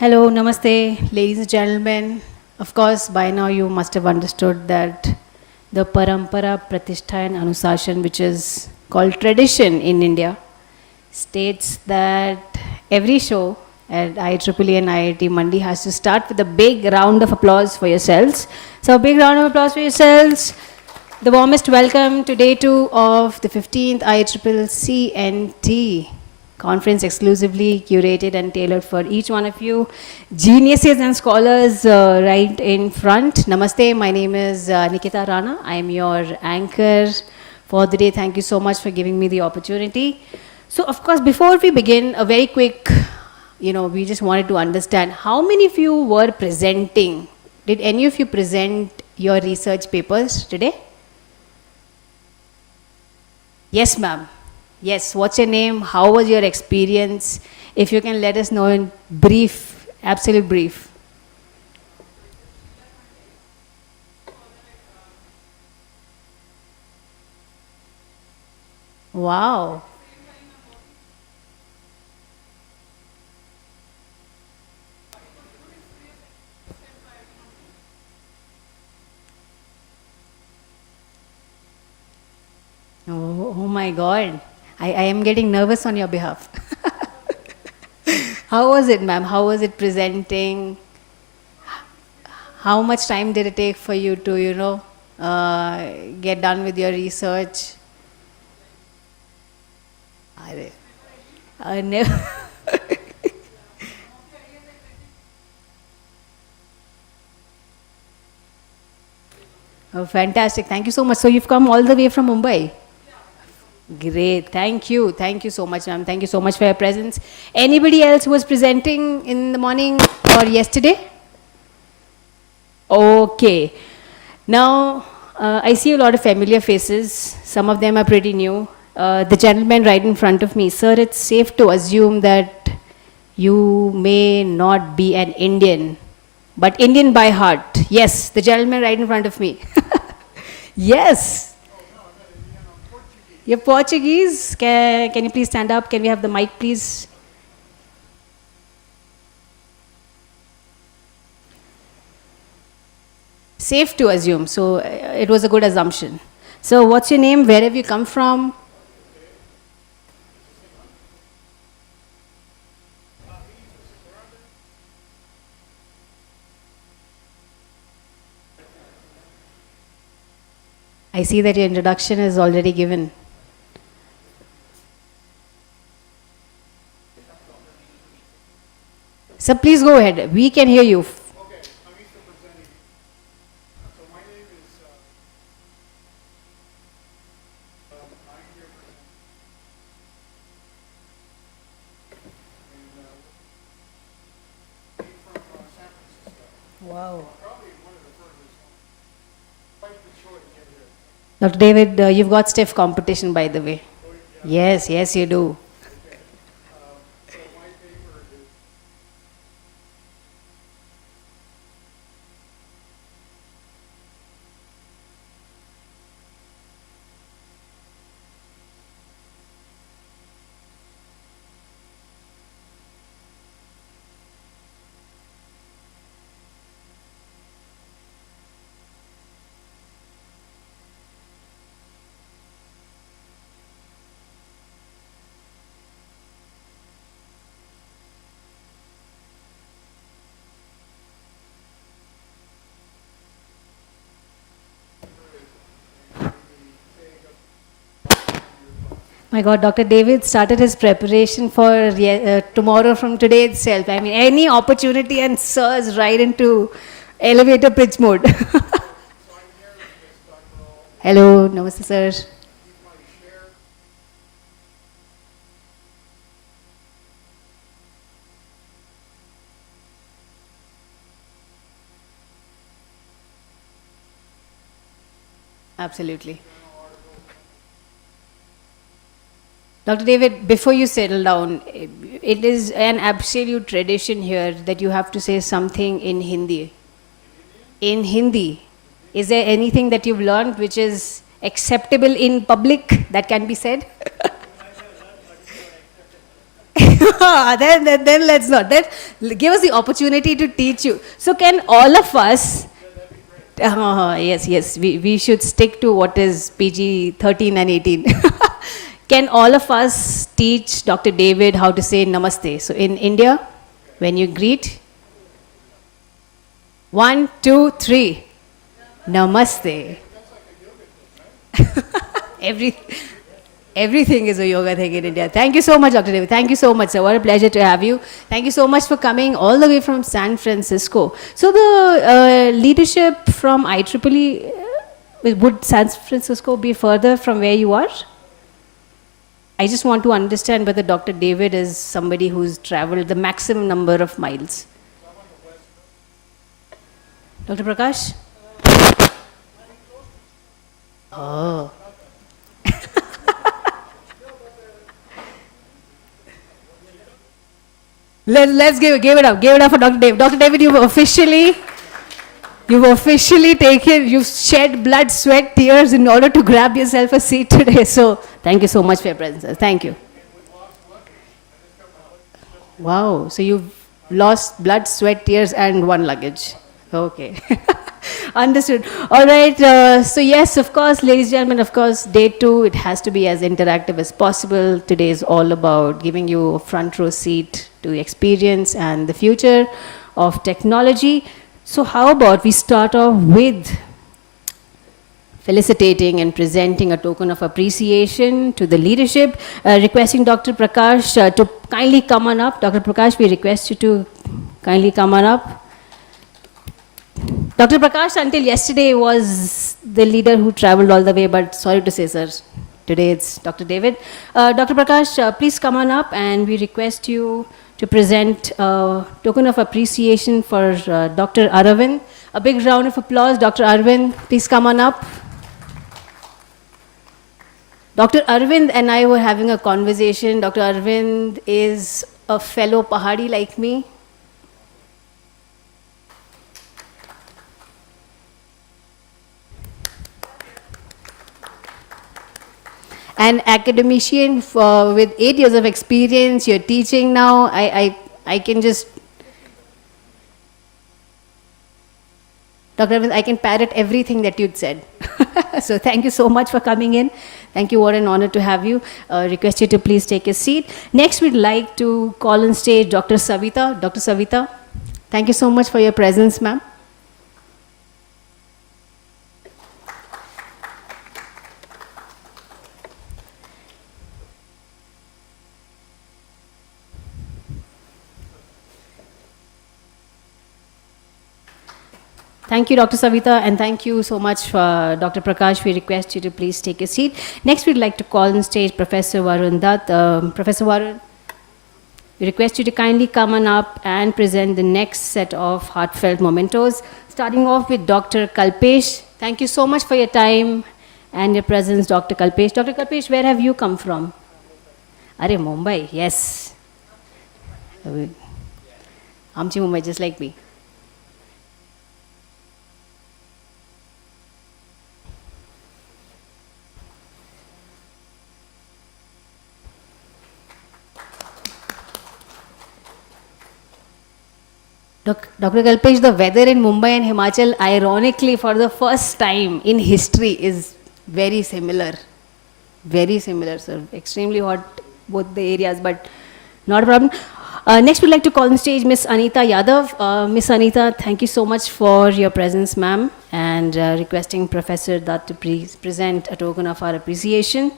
Hello, namaste, ladies and gentlemen. Of course, by now you must have understood that the Parampara, Pratishtha and Anusashan, which is called tradition in India, states that every show at IEEE and IIT Mandi has to start with a big round of applause for yourselves. So a big round of applause for yourselves. The warmest welcome to day 2 of the 15th IEEE CNT conference, exclusively curated and tailored for each one of you geniuses and scholars right in front. Namaste, my name is Nikita Rana. I am your anchor for the day. Thank you so much for giving me the opportunity. So of course, before we begin, a very quick, we just wanted to understand how many of you were presenting. Did any of you present your research papers today? Yes, ma'am. Yes, what's your name? How was your experience? If you can let us know in brief, absolute brief. Wow. Oh my God. I am getting nervous on your behalf. How was it, ma'am? How was it presenting? How much time did it take for you to, get done with your research? I never. Oh, fantastic. Thank you so much. So you've come all the way from Mumbai? Great. Thank you. Thank you so much, ma'am. Thank you so much for your presence. Anybody else who was presenting in the morning or yesterday? Okay. Now, I see a lot of familiar faces. Some of them are pretty new. The gentleman right in front of me, sir, it's safe to assume that you may not be an Indian, but Indian by heart. Yes, the gentleman right in front of me. Yes. You're Portuguese. Can you please stand up? Can we have the mic, please? Safe to assume. So it was a good assumption. So what's your name? Where have you come from? I see that your introduction is already given. So please go ahead. We can hear you. Wow. Dr. David, you've got stiff competition, by the way. Yes, yes, you do. My God, Dr. David started his preparation for tomorrow from today itself. I mean, any opportunity and sirs right into elevator pitch mode. Hello, namaste, sir. Absolutely. Dr. David, before you settle down, it is an absolute tradition here that you have to say something in Hindi. In Hindi. Is there anything that you've learned which is acceptable in public that can be said? then let's not. Then give us the opportunity to teach you. So can all of us, yes, we should stick to what is PG 13 and 18. Can all of us teach Dr. David how to say namaste? So in India, when you greet, 1, 2, 3, namaste. Everything is a yoga thing in India. Thank you so much, Dr. David. Thank you so much, sir. What a pleasure to have you. Thank you so much for coming all the way from San Francisco. So the leadership from IEEE, would San Francisco be further from where you are? I just want to understand whether Dr. David is somebody who's traveled the maximum number of miles. Dr. Prakash? Oh. Let's give it up for Dr. David. Dr. David, you've officially taken, you've shed blood, sweat, tears in order to grab yourself a seat today. So thank you so much for your presence, sir. Thank you. Wow, so you've lost blood, sweat, tears, and one luggage. Okay. Understood. All right. So yes, of course, ladies and gentlemen, of course, day 2, it has to be as interactive as possible. Today is all about giving you a front row seat to experience and the future of technology. So how about we start off with felicitating and presenting a token of appreciation to the leadership, requesting Dr. Prakash to kindly come on up. Dr. Prakash, we request you to kindly come on up. Dr. Prakash, until yesterday, was the leader who traveled all the way, but sorry to say, sir, today it's Dr. David. Dr. Prakash, please come on up, and we request you to present a token of appreciation for Dr. Aravind. A big round of applause. Dr. Aravind, please come on up. Dr. Aravind and I were having a conversation. Dr. Aravind is a fellow Pahadi like me. An academician with 8 years of experience, you're teaching now. I can just, Dr. Aravind, I can parrot everything that you'd said. So thank you so much for coming in. Thank you, what an honor to have you. Request you to please take a seat. Next, we'd like to call on stage Dr. Savita. Dr. Savita, thank you so much for your presence, ma'am. Thank you, Dr. Savita, and thank you so much, Dr. Prakash. We request you to please take a seat. Next, we'd like to call on stage Professor Varun Dutt. Professor Varun, we request you to kindly come on up and present the next set of heartfelt mementos, starting off with Dr. Kalpesh. Thank you so much for your time and your presence, Dr. Kalpesh. Dr. Kalpesh, where have you come from? Are Mumbai? Yes. Amchi Mumbai, just like me. Dr. Kalpesh, the weather in Mumbai and Himachal, ironically, for the first time in history, is very similar. Very similar, sir. Extremely hot, both the areas, but not a problem. Next, we'd like to call on stage Miss Anita Yadav. Miss Anita, thank you so much for your presence, ma'am, and requesting Professor Dutt to present a token of our appreciation.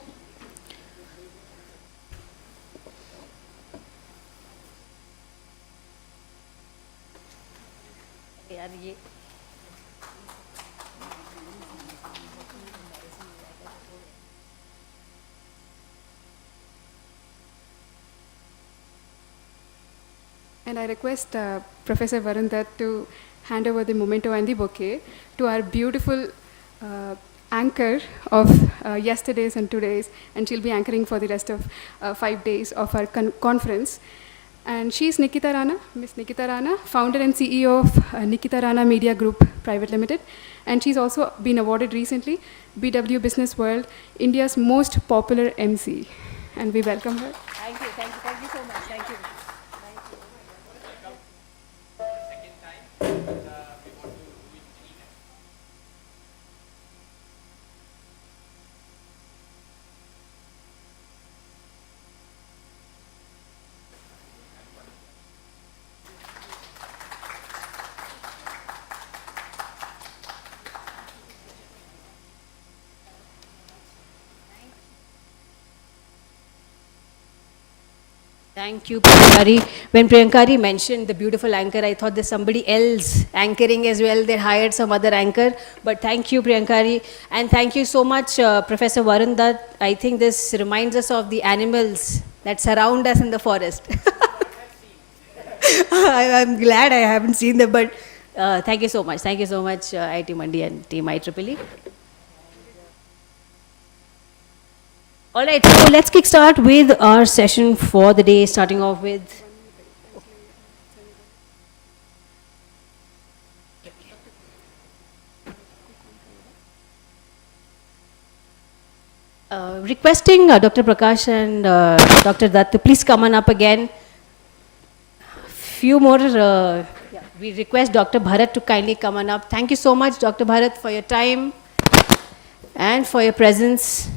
And I request Professor Varun Dutt to hand over the memento and the bouquet to our beautiful anchor of yesterday's and today's, and she'll be anchoring for the rest of 5 days of our conference. And she's Nikita Rana, Miss Nikita Rana, founder and CEO of Nikita Rana Media Group Private Limited. And she's also been awarded recently BW Business World, India's most popular MC. And we welcome her. Thank you so much. Thank you, Priyankari. When Priyankari mentioned the beautiful anchor, I thought there's somebody else anchoring as well. They hired some other anchor. But thank you, Priyankari. And thank you so much, Professor Varun Dutt. I think this reminds us of the animals that surround us in the forest. I'm glad I haven't seen them, but thank you so much. Thank you so much, IIT Mandi and Team IEEE. All right, so let's kickstart with our session for the day, starting off with. Requesting Dr. Prakash and Dr. Dutt to please come on up again. Few more, we request Dr. Bharat to kindly come on up. Thank you so much, Dr. Bharat, for your time and for your presence.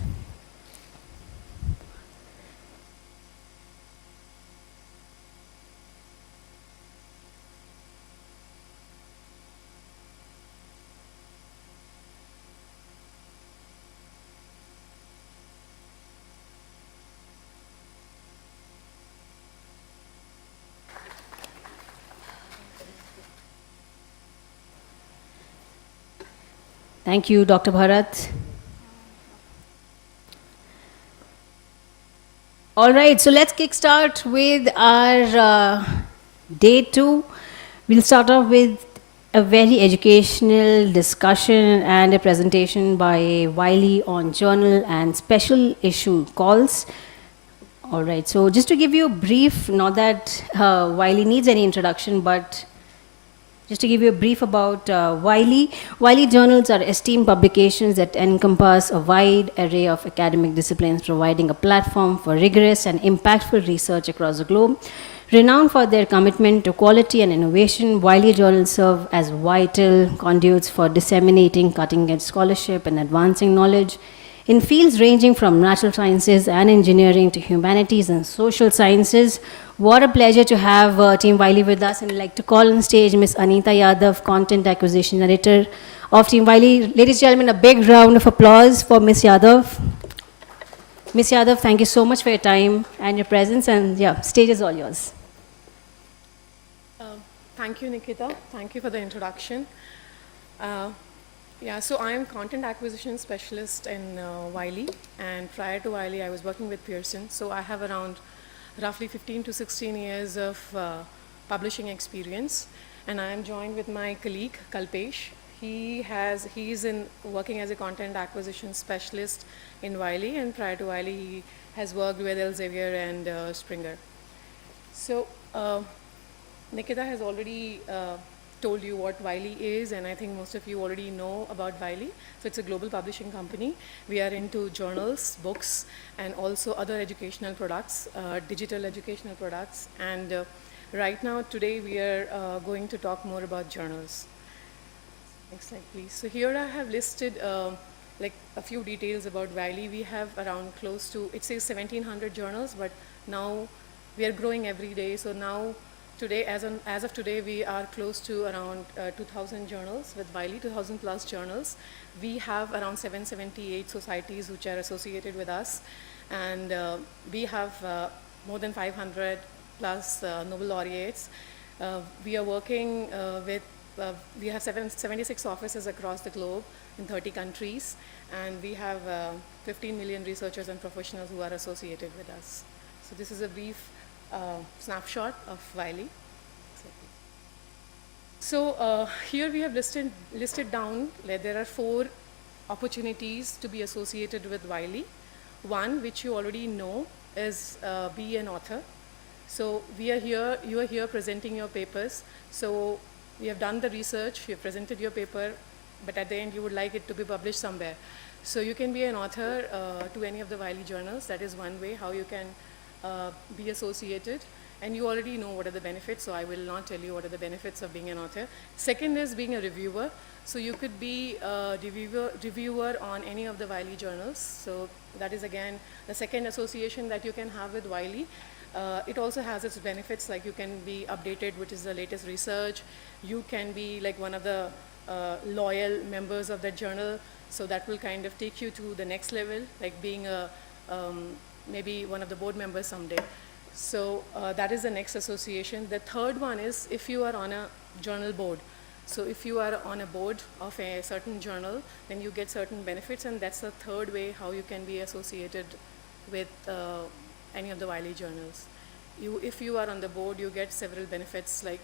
Thank you, Dr. Bharat. All right, so let's kickstart with our day 2. We'll start off with a very educational discussion and a presentation by Wiley on journal and special issue calls. All right, so just to give you a brief, not that Wiley needs any introduction, but just to give you a brief about Wiley. Wiley journals are esteemed publications that encompass a wide array of academic disciplines, providing a platform for rigorous and impactful research across the globe. Renowned for their commitment to quality and innovation, Wiley journals serve as vital conduits for disseminating cutting-edge scholarship and advancing knowledge in fields ranging from natural sciences and engineering to humanities and social sciences. What a pleasure to have Team Wiley with us, and I'd like to call on stage Ms. Anita Yadav, Content Acquisition Editor of Team Wiley. Ladies and gentlemen, a big round of applause for Ms. Yadav. Ms. Yadav, thank you so much for your time and your presence, and yeah, stage is all yours. Thank you, Nikita. Thank you for the introduction. So I am Content Acquisition Specialist in Wiley, and prior to Wiley, I was working with Pearson. So I have around roughly 15 to 16 years of publishing experience, and I am joined with my colleague, Kalpesh. He's working as a Content Acquisition Specialist in Wiley, and prior to Wiley, he has worked with Elsevier and Springer. So Nikita has already told you what Wiley is, and I think most of you already know about Wiley. So it's a global publishing company. We are into journals, books, and also other educational products, digital educational products. And right now, today, we are going to talk more about journals. Next slide, please. So here I have listed like a few details about Wiley. We have around close to, it says 1,700 journals, but now we are growing every day. So now, today, as of today, we are close to around 2,000 journals with Wiley, 2,000 plus journals. We have around 778 societies which are associated with us, and we have more than 500 plus Nobel laureates. We are working we have 76 offices across the globe in 30 countries, and we have 15 million researchers and professionals who are associated with us. So this is a brief snapshot of Wiley. So here we have listed down that there are 4 opportunities to be associated with Wiley. One, which you already know, is be an author. So you are here presenting your papers. So we have done the research, you have presented your paper, but at the end you would like it to be published somewhere. So you can be an author to any of the Wiley journals. That is one way how you can be associated, and you already know what are the benefits, so I will not tell you what are the benefits of being an author. Second is being a reviewer. So you could be a reviewer on any of the Wiley journals. So that is again the second association that you can have with Wiley. It also has its benefits, like you can be updated, which is the latest research. You can be like one of the loyal members of that journal, so that will kind of take you to the next level, like being a maybe one of the board members someday. So that is the next association. The third one is if you are on a journal board. So if you are on a board of a certain journal, then you get certain benefits, and that's the third way how you can be associated with any of the Wiley journals. If you are on the board, you get several benefits like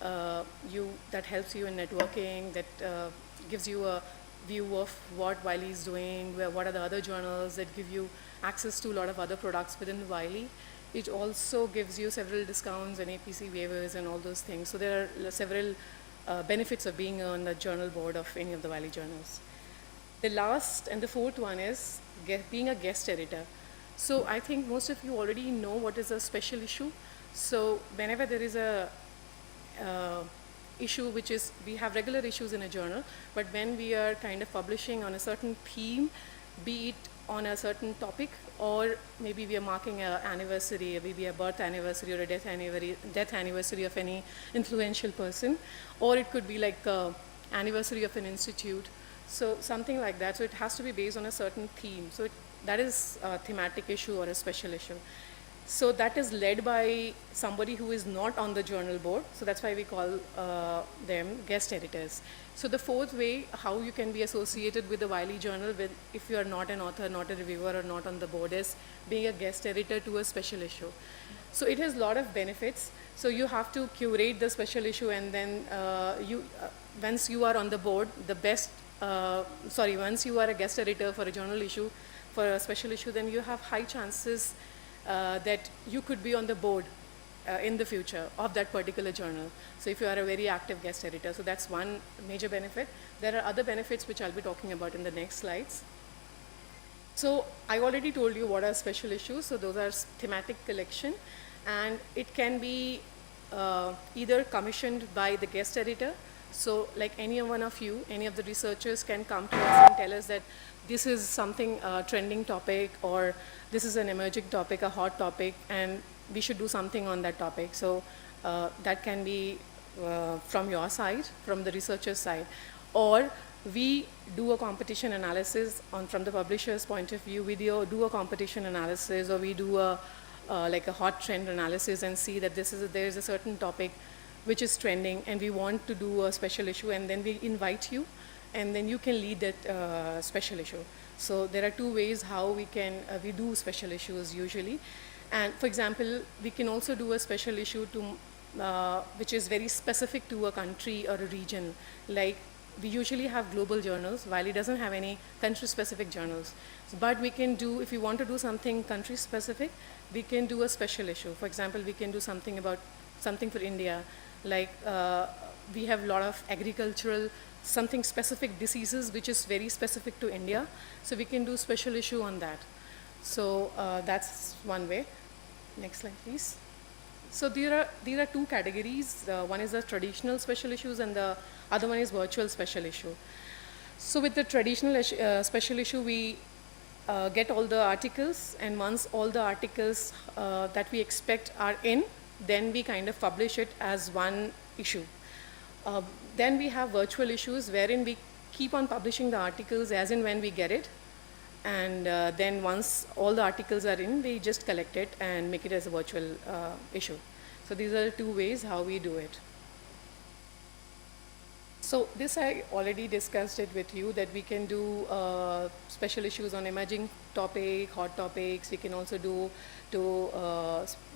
that helps you in networking, that gives you a view of what Wiley is doing, what are the other journals, that give you access to a lot of other products within Wiley. It also gives you several discounts and APC waivers and all those things. So there are several benefits of being on the journal board of any of the Wiley journals. The last and the fourth one is being a guest editor. So I think most of you already know what is a special issue. So whenever there is a issue, which is, we have regular issues in a journal, but when we are kind of publishing on a certain theme, be it on a certain topic, or maybe we are marking an anniversary, maybe a birth anniversary or a death anniversary of any influential person, or it could be like anniversary of an institute, so something like that. So it has to be based on a certain theme. So that is a thematic issue or a special issue. So that is led by somebody who is not on the journal board. So that's why we call them guest editors. So the fourth way how you can be associated with the Wiley journal if you are not an author, not a reviewer, or not on the board, is being a guest editor to a special issue. So it has a lot of benefits. So you have to curate the special issue, and then once you are on the board, once you are a guest editor for a journal issue, for a special issue, then you have high chances that you could be on the board in the future of that particular journal. So if you are a very active guest editor, so that's one major benefit. There are other benefits which I'll be talking about in the next slides. So I already told you what are special issues. So those are thematic collection, and it can be either commissioned by the guest editor. So like any one of you, any of the researchers can come to us and tell us that this is something trending topic, or this is an emerging topic, a hot topic, and we should do something on that topic. So that can be from your side, from the researcher's side, or we do a competition analysis from the publisher's point of view. We do a competition analysis, or we do like a hot trend analysis and see that there is a certain topic which is trending, and we want to do a special issue, and then we invite you, and then you can lead that special issue. So there are two ways how we do special issues usually. And for example, we can also do a special issue which is very specific to a country or a region. Like we usually have global journals, while it doesn't have any country-specific journals. But we can do, if we want to do something country-specific, we can do a special issue. For example, we can do something for India, like we have a lot of agricultural, something specific diseases which is very specific to India. So we can do special issue on that. So that's one way. Next slide, please. So there are two categories. One is the traditional special issues, and the other one is virtual special issue. So with the traditional special issue, we get all the articles, and once all the articles that we expect are in, then we kind of publish it as one issue. Then we have virtual issues, wherein we keep on publishing the articles as and when we get it. And then once all the articles are in, we just collect it and make it as a virtual issue. So these are two ways how we do it. So this I already discussed it with you, that we can do special issues on emerging topic, hot topics. We can also do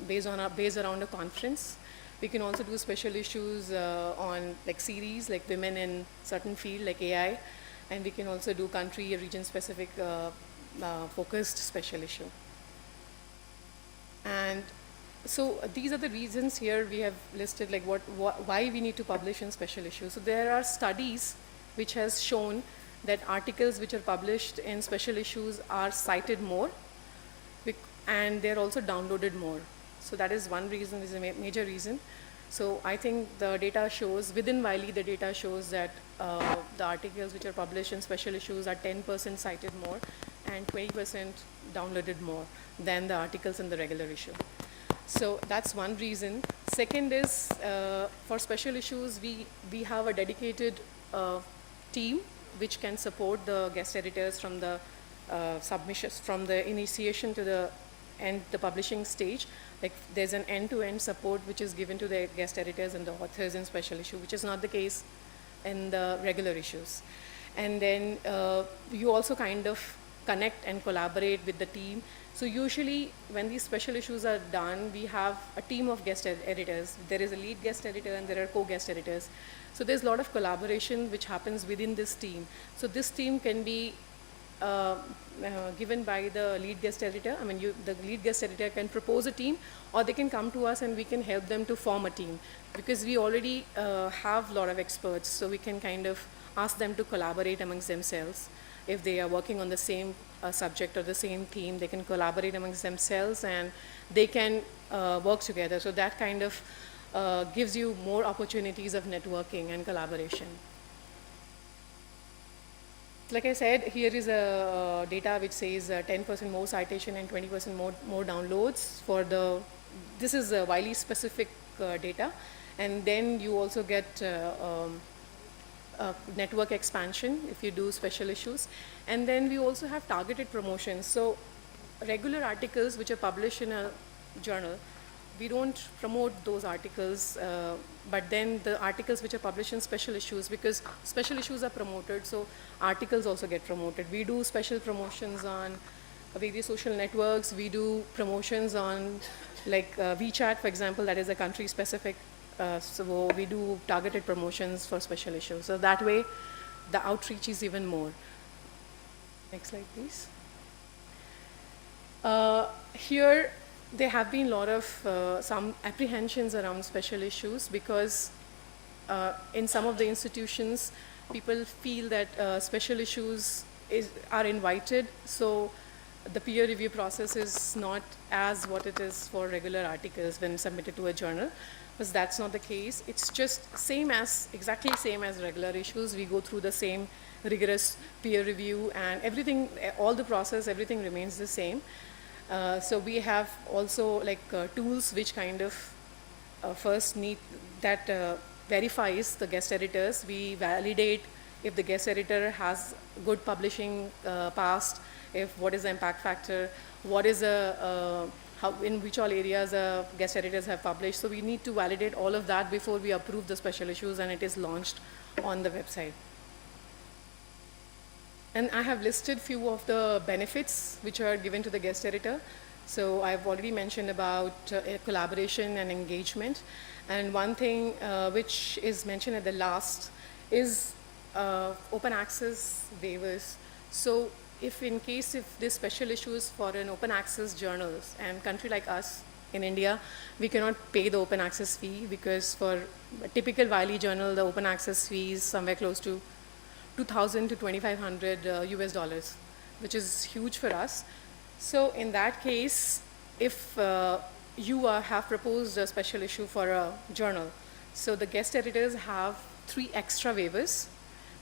based around a conference. We can also do special issues on like series, like women in certain field, like AI. And we can also do country or region specific focused special issue. And so these are the reasons here we have listed, like why we need to publish in special issues. So there are studies which has shown that articles which are published in special issues are cited more, and they're also downloaded more. So that is one reason, is a major reason. So I think the data shows, within Wiley, the data shows that the articles which are published in special issues are 10% cited more and 20% downloaded more than the articles in the regular issue. So that's one reason. Second is, for special issues, we have a dedicated team which can support the guest editors from the submissions, from the initiation to the end, the publishing stage. Like there's an end-to-end support which is given to the guest editors and the authors in special issue, which is not the case in the regular issues. And then you also kind of connect and collaborate with the team. So usually when these special issues are done, we have a team of guest editors. There is a lead guest editor and there are co-guest editors. So there's a lot of collaboration which happens within this team. So this team can be given by the lead guest editor. I mean, the lead guest editor can propose a team, or they can come to us and we can help them to form a team, because we already have a lot of experts, so we can kind of ask them to collaborate amongst themselves. If they are working on the same subject or the same theme, they can collaborate amongst themselves and they can work together. So that kind of gives you more opportunities of networking and collaboration. Like I said, here is a data which says 10% more citation and 20% more downloads for the, this is Wiley specific data. And then you also get network expansion if you do special issues. And then we also have targeted promotions. So regular articles which are published in a journal, we don't promote those articles, but then the articles which are published in special issues, because special issues are promoted, so articles also get promoted. We do special promotions on various social networks. We do promotions on like WeChat, for example, that is a country specific. So we do targeted promotions for special issues. So that way the outreach is even more. Next slide, please. Here there have been a lot of some apprehensions around special issues, because in some of the institutions people feel that special issues are invited, so the peer review process is not as what it is for regular articles when submitted to a journal. But that's not the case. It's just exactly same as regular issues. We go through the same rigorous peer review and everything, all the process, everything remains the same. So we have also like tools which kind of first need that verifies the guest editors. We validate if the guest editor has good publishing past, if what is the impact factor, what is how, in which all areas guest editors have published. So we need to validate all of that before we approve the special issues and it is launched on the website. And I have listed few of the benefits which are given to the guest editor. So I've already mentioned about collaboration and engagement. And one thing which is mentioned at the last is open access waivers. So if this special issue is for an open access journals, and country like us in India, we cannot pay the open access fee, because for a typical Wiley journal, the open access fee is somewhere close to $2,000 to $2,500 US dollars, which is huge for us. So in that case, if you have proposed a special issue for a journal, so the guest editors have 3 extra waivers.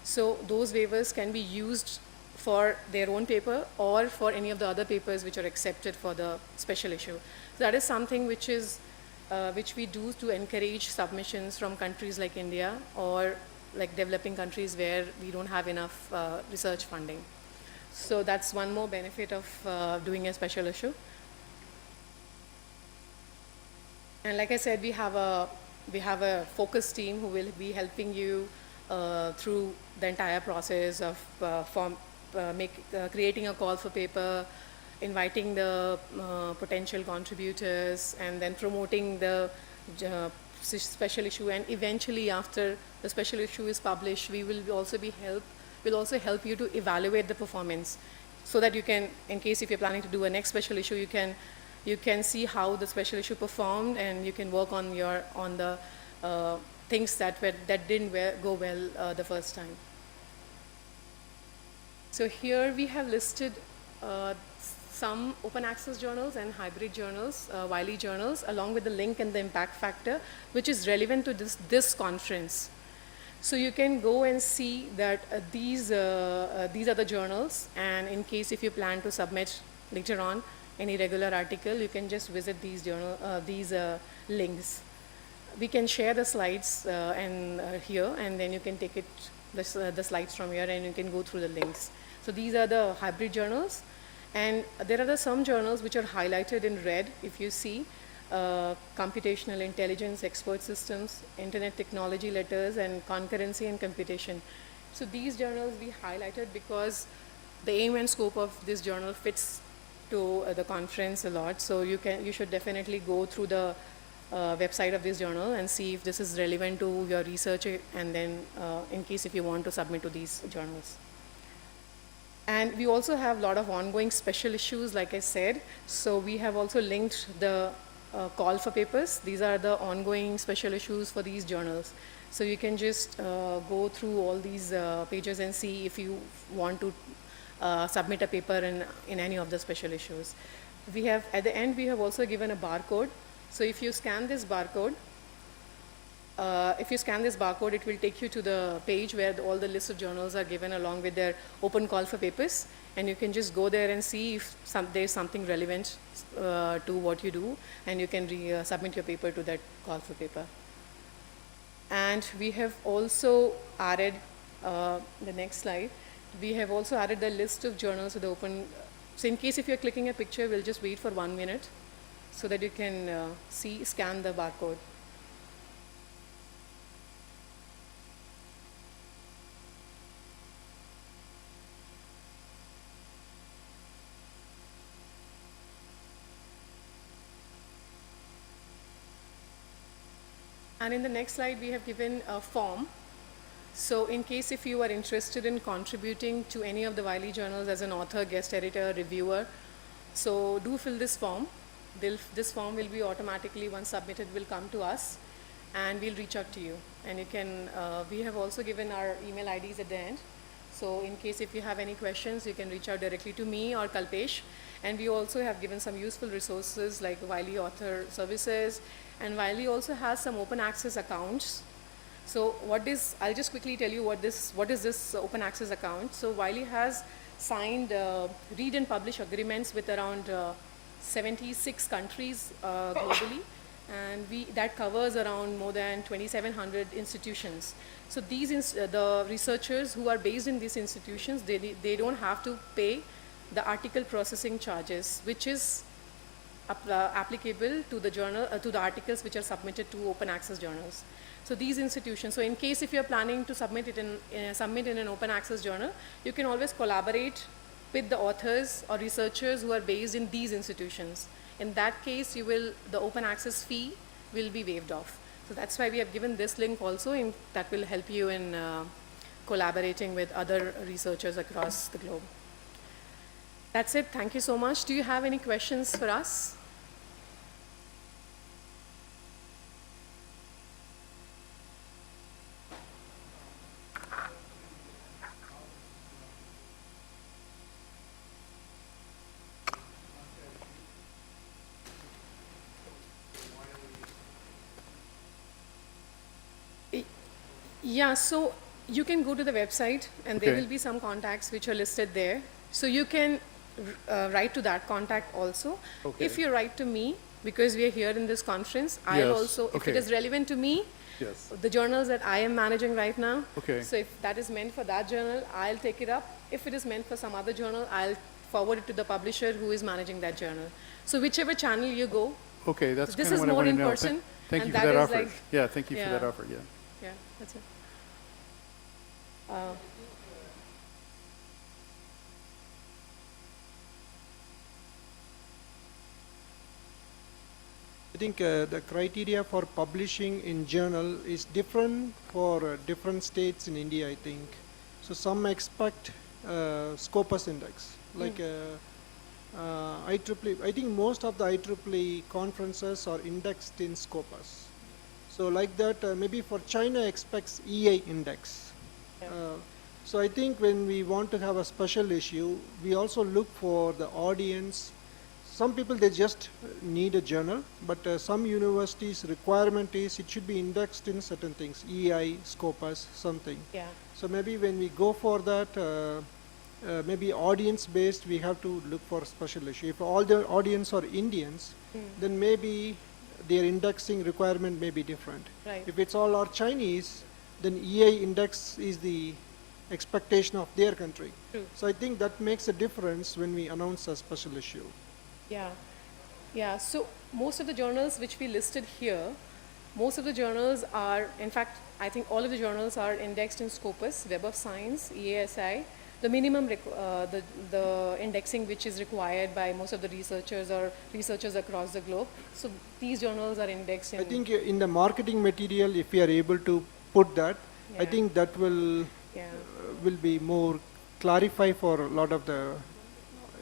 So those waivers can be used for their own paper or for any of the other papers which are accepted for the special issue. So that is something which we do to encourage submissions from countries like India or like developing countries where we don't have enough research funding. So that's one more benefit of doing a special issue. And like I said, we have a focus team who will be helping you through the entire process of creating a call for paper, inviting the potential contributors, and then promoting the special issue. And eventually, after the special issue is published, we will also help you to evaluate the performance, so that you can, in case if you're planning to do a next special issue, you can see how the special issue performed, and you can work on the things that didn't go well the first time. So here we have listed some open access journals and hybrid journals, Wiley journals, along with the link and the impact factor, which is relevant to this conference. So you can go and see that these are the journals, and in case if you plan to submit later on any regular article, you can just visit these links. We can share the slides here, and then you can take the slides from here, and you can go through the links. So these are the hybrid journals, and there are some journals which are highlighted in red. If you see, computational intelligence, expert systems, internet technology letters, and concurrency and computation. So these journals we highlighted because the aim and scope of this journal fits to the conference a lot. So you should definitely go through the website of this journal and see if this is relevant to your research, and then in case if you want to submit to these journals. And we also have a lot of ongoing special issues, like I said. So we have also linked the call for papers. These are the ongoing special issues for these journals. So you can just go through all these pages and see if you want to submit a paper in any of the special issues. We have, at the end, we have also given a barcode. So if you scan this barcode, it will take you to the page where all the list of journals are given along with their open call for papers. And you can just go there and see if there's something relevant to what you do, and you can submit your paper to that call for paper. And we have also added, the next slide, we have also added the list of journals to the open. So in case if you're clicking a picture, we'll just wait for 1 minute so that you can scan the barcode. And in the next slide, we have given a form. So in case if you are interested in contributing to any of the Wiley journals as an author, guest editor, reviewer, so do fill this form. This form will be automatically, once submitted, will come to us, and we'll reach out to you. And you can, we have also given our email IDs at the end. So in case if you have any questions, you can reach out directly to me or Kalpesh. And we also have given some useful resources like Wiley Author Services, and Wiley also has some open access accounts. So I'll just quickly tell you what is this open access account. So Wiley has signed read and publish agreements with around 76 countries globally, and that covers around more than 2,700 institutions. So the researchers who are based in these institutions, they don't have to pay the article processing charges, which is applicable to the journal, to the articles which are submitted to open access journals. So these institutions, so in case if you're planning to submit it in an open access journal, you can always collaborate with the authors or researchers who are based in these institutions. In that case, the open access fee will be waived off. So that's why we have given this link also, that will help you in collaborating with other researchers across the globe. That's it. Thank you so much. Do you have any questions for us? Yeah, so you can go to the website, and there will be some contacts which are listed there. So you can write to that contact also. If you write to me, because we are here in this conference, I'll also, if it is relevant to me, the journals that I am managing right now, so if that is meant for that journal, I'll take it up. If it is meant for some other journal, I'll forward it to the publisher who is managing that journal. So whichever channel you go, that's this kind is of what I more want to in know. person. Thank you and for that offer. like, Yeah, thank you for that offer. Yeah. Yeah, that's it. I think the criteria for publishing in journal is different for different states in India, I think. So some expect Scopus index, like IEEE. I think most of the IEEE conferences are indexed in Scopus. So like that, maybe for China expects EA index. So I think when we want to have a special issue, we also look for the audience. Some people, they just need a journal, but some universities' requirement is it should be indexed in certain things, EI, Scopus, something. So maybe when we go for that, maybe audience-based, we have to look for a special issue. If all the audience are Indians, then maybe their indexing requirement may be different. If it's all are Chinese, then EI index is the expectation of their country. So I think that makes a difference when we announce a special issue. Yeah. So most of the journals which we listed here, most of the journals are, in fact, I think all of the journals are indexed in Scopus, Web of Science, EASI, the minimum, the indexing which is required by most of the researchers or researchers across the globe. So these journals are indexed in. I think in the marketing material, if we are able to put that, I Yeah. think that Yeah. will be more clarify for a lot of the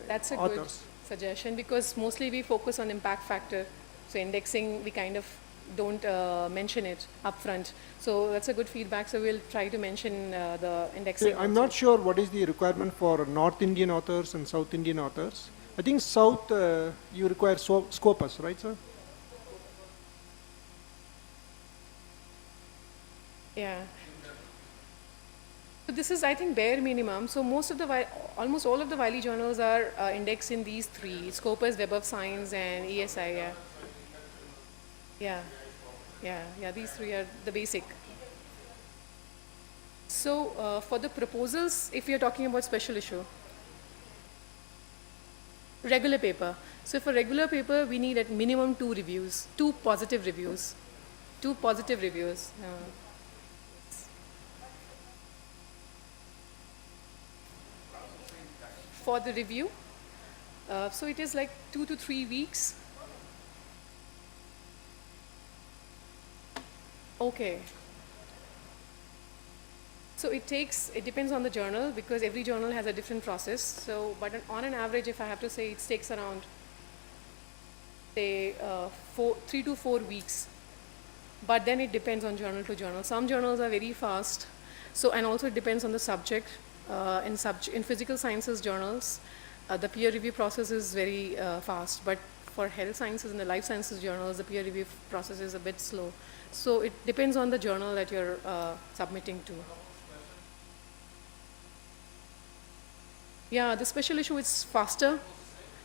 That's a good authors. suggestion because mostly we focus on impact factor. So indexing, we kind of don't mention it upfront. So that's a good feedback. So we'll try to mention the indexing. I'm also. not sure what is the requirement for North Indian authors and South Indian authors. I think South, you require Scopus, right, sir? Yeah. So this is, I think, bare minimum. So most of the, almost all of the Wiley journals are indexed in these three: Scopus, Web of Science, and ESI. Yeah. Yeah. Yeah. These three are the basic. So for the proposals, if you're talking about special issue, regular paper. So for regular paper, we need at minimum 2 reviews, 2 positive reviews, 2 positive reviews. For the review, so it is like 2 to 3 weeks. Okay. So it depends on the journal because every journal has a different process. So, but on an average, if I have to say, it takes around, say, 3 to 4 weeks. But then it depends on journal to journal. Some journals are very fast. So, and also it depends on the subject. In physical sciences journals, the peer review process is very fast. But for health sciences and the life sciences journals, the peer review process is a bit slow. So it depends on the journal that you're submitting to. Yeah, the special issue is faster.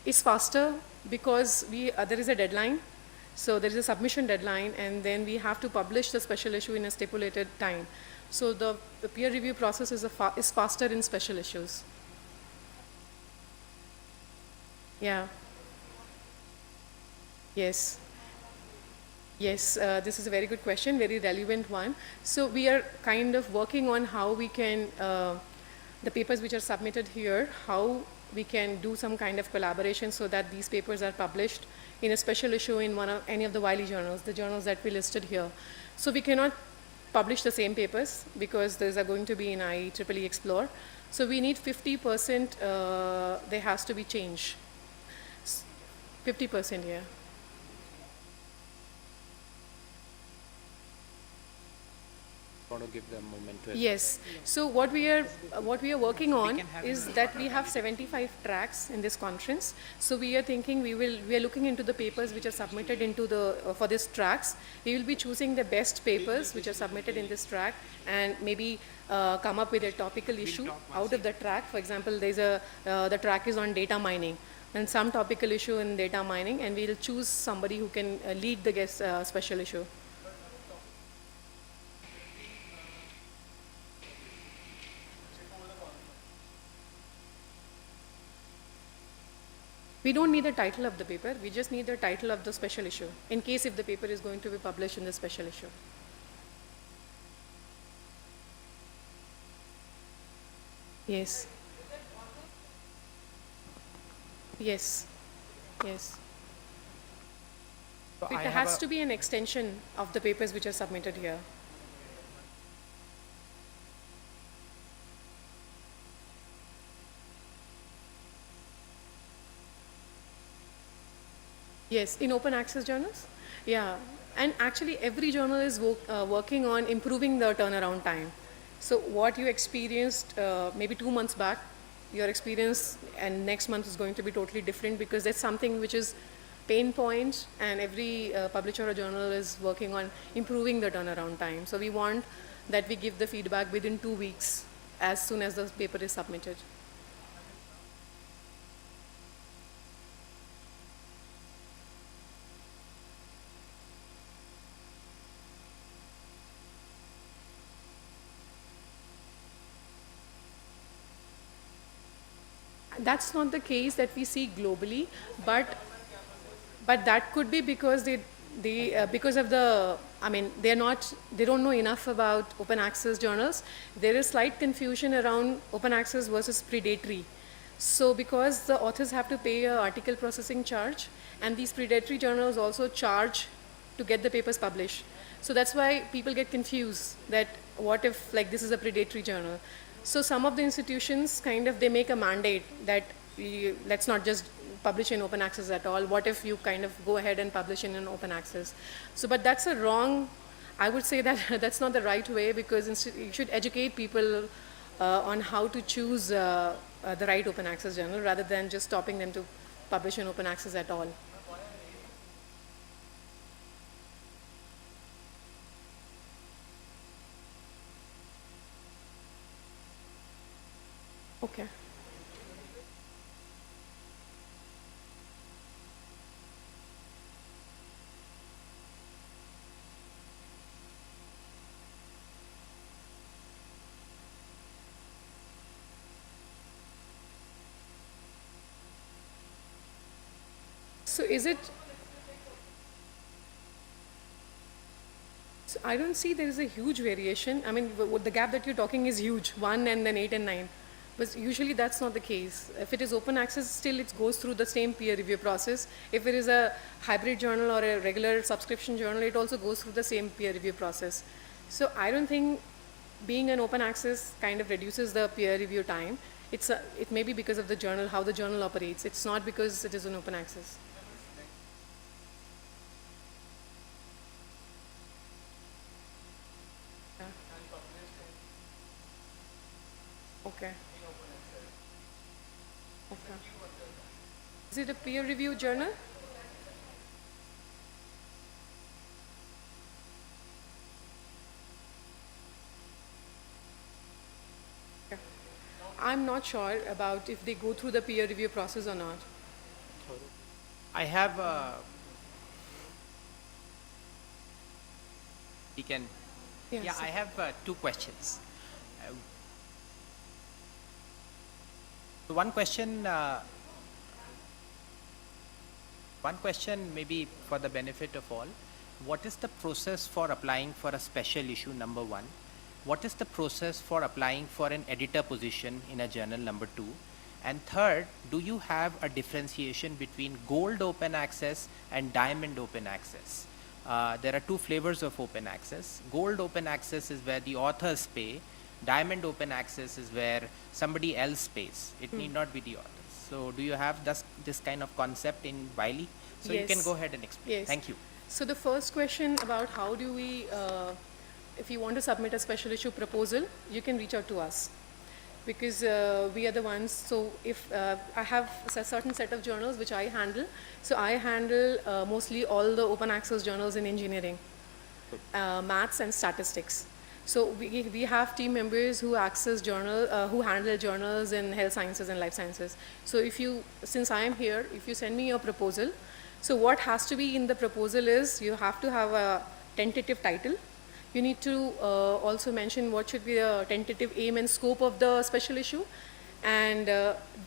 It's faster because there is a deadline. So there is a submission deadline, and then we have to publish the special issue in a stipulated time. So the peer review process is faster in special issues. Yeah. Yes. Yes, this is a very good question, very relevant one. So we are kind of working on how we can, the papers which are submitted here, how we can do some kind of collaboration so that these papers are published in a special issue in any of the Wiley journals, the journals that we listed here. So we cannot publish the same papers because those are going to be in IEEE Explore. So we need 50%, there has to be change. 50%, yeah. Want to give them moment to Yes. So what we are working on is that we have 75 tracks in this conference. So we are thinking we are looking into the papers which are submitted into the for this tracks. We will be choosing the best papers which are submitted in this track and maybe come up with a topical issue out of the track. For example, there's the track is on data mining and some topical issue in data mining, and we'll choose somebody who can lead the guest special issue. We don't need the title of the paper, we just need the title of the special issue, in case if the paper is going to be published in the special issue. Yes. Yes. Yes. So It I have has to be an extension of the papers which are submitted here. Yes, in open access journals. Yeah, and actually every journal is working on improving the turnaround time. So what you experienced maybe 2 months back, your experience and next month is going to be totally different because that's something which is pain point, and every publisher or journal is working on improving the turnaround time. So we want that we give the feedback within 2 weeks as soon as the paper is submitted. That's not the case that we see globally, but But that could be because because of the, I mean, they don't know enough about open access journals. There is slight confusion around open access versus predatory. So because the authors have to pay a article processing charge, and these predatory journals also charge to get the papers published. So that's why people get confused that what if like this is a predatory journal. So some of the institutions kind of, they make a mandate that let's not just publish in open access at all. What if you kind of go ahead and publish in an open access? So, but that's a wrong, I would say that that's not the right way, because you should educate people on how to choose the right open access journal rather than just stopping them to publish in open access at all. Okay. So is it, so I don't see there is a huge variation. I mean, the gap that you're talking is huge, 1 and then 8 and 9. But usually that's not the case. If it is open access, still it goes through the same peer review process. If it is a hybrid journal or a regular subscription journal, it also goes through the same peer review process. So I don't think being an open access kind of reduces the peer review time. It may be because of the journal, how the journal operates. It's not because it is an open access. Yeah. Okay. Okay. Is it a peer review journal? Okay. I'm not sure about if they go through the peer review process or not. I have, we can, Yes, yeah, sir. I have two questions. One question, maybe for the benefit of all. What is the process for applying for a special issue, number one? What is the process for applying for an editor position in a journal, number two? And third, do you have a differentiation between gold open access and diamond open access? There are two flavors of open access. Gold open access is where the authors pay. Diamond open access is where somebody else pays. It need not be the authors. So do you have this kind of concept in Wiley? So you can Yes. go ahead and explain. Yes. Thank you. So the first question about how do we, if you want to submit a special issue proposal, you can reach out to us, because we are the ones. So if I have a certain set of journals which I handle, so I handle mostly all the open access journals in engineering, maths and statistics. So we have team members who who handle journals in health sciences and life sciences. So since I am here, if you send me your proposal, so what has to be in the proposal is you have to have a tentative title. You need to also mention what should be the tentative aim and scope of the special issue. And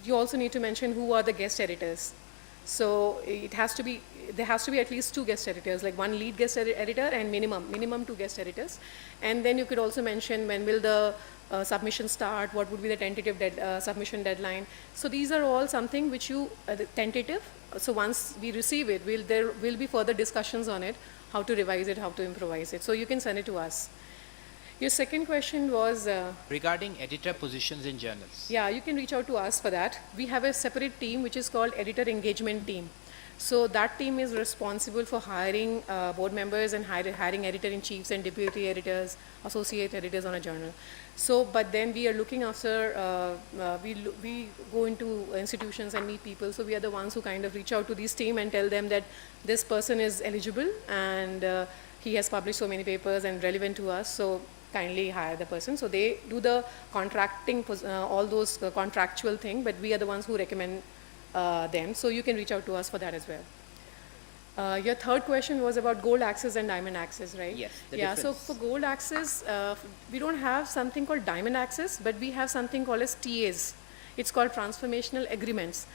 you also need to mention who are the guest editors. So there has to be at least 2 guest editors, like 1 lead guest editor and minimum 2 guest editors. And then you could also mention when will the submission start, what would be the tentative submission deadline. So these are all something which tentative. So once we receive it, there will be further discussions on it, how to revise it, how to improvise it. So you can send it to us. Your second question was, Regarding editor positions in journals. yeah, you can reach out to us for that. We have a separate team which is called editor engagement team. So that team is responsible for hiring board members and hiring editor-in-chiefs and deputy editors, associate editors on a journal. So, but then we are looking after, we go into institutions and meet people. So we are the ones who kind of reach out to this team and tell them that this person is eligible and he has published so many papers and relevant to us. So kindly hire the person. So they do the contracting, all those contractual thing, but we are the ones who recommend them. So you can reach out to us for that as well. Your third question was about gold access and diamond access, right? Yes, the Yeah, so difference. for gold access, we don't have something called diamond access, but we have something called as TAs. It's called transformational agreements.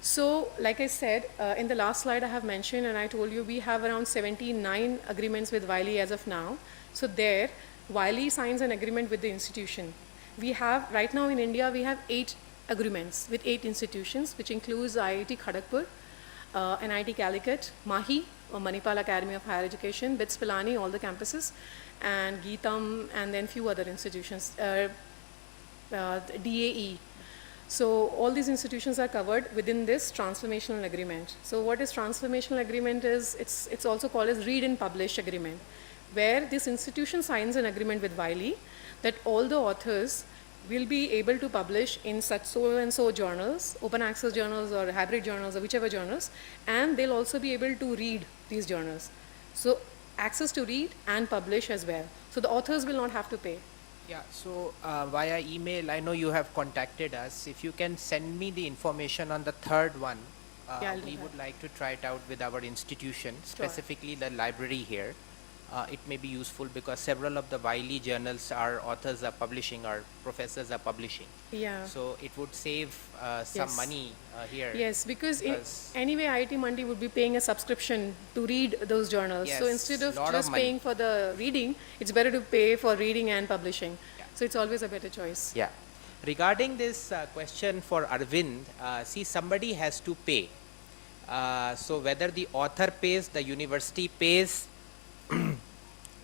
So, like I said, in the last slide I have mentioned, and I told you we have around 79 agreements with Wiley as of now. So there, Wiley signs an agreement with the institution. We have, right now in India, we have 8 agreements with 8 institutions, which includes IIT Kharagpur, NIT Calicut, MAHI, or Manipal Academy of Higher Education, BITS Pilani, all the campuses, and Geetam, and then few other institutions, DAE. So all these institutions are covered within this transformational agreement. So what is transformational agreement is, it's also called as read and publish agreement, where this institution signs an agreement with Wiley that all the authors will be able to publish in such so and so journals, open access journals or hybrid journals or whichever journals, and they'll also be able to read these journals. So access to read and publish as well. So the authors will not have to pay. Yeah, so via email, I know you have contacted us. If you can send me the information on the third one, Yeah, I'll do we that. would like to try it out with our institution, specifically the library here. It may be useful because several of the Wiley journals our authors are publishing, our professors are publishing. Yeah. So it would save some Yes. money here. Yes, because Because- anyway, IIT Mandi would be paying a subscription to read those journals. So Yes, instead of lot of just money. paying for the reading, it's better to pay for reading and publishing. Yeah. So it's always a better choice. Yeah. Regarding this question for Arvind, see, somebody has to pay. So whether the author pays, the university pays,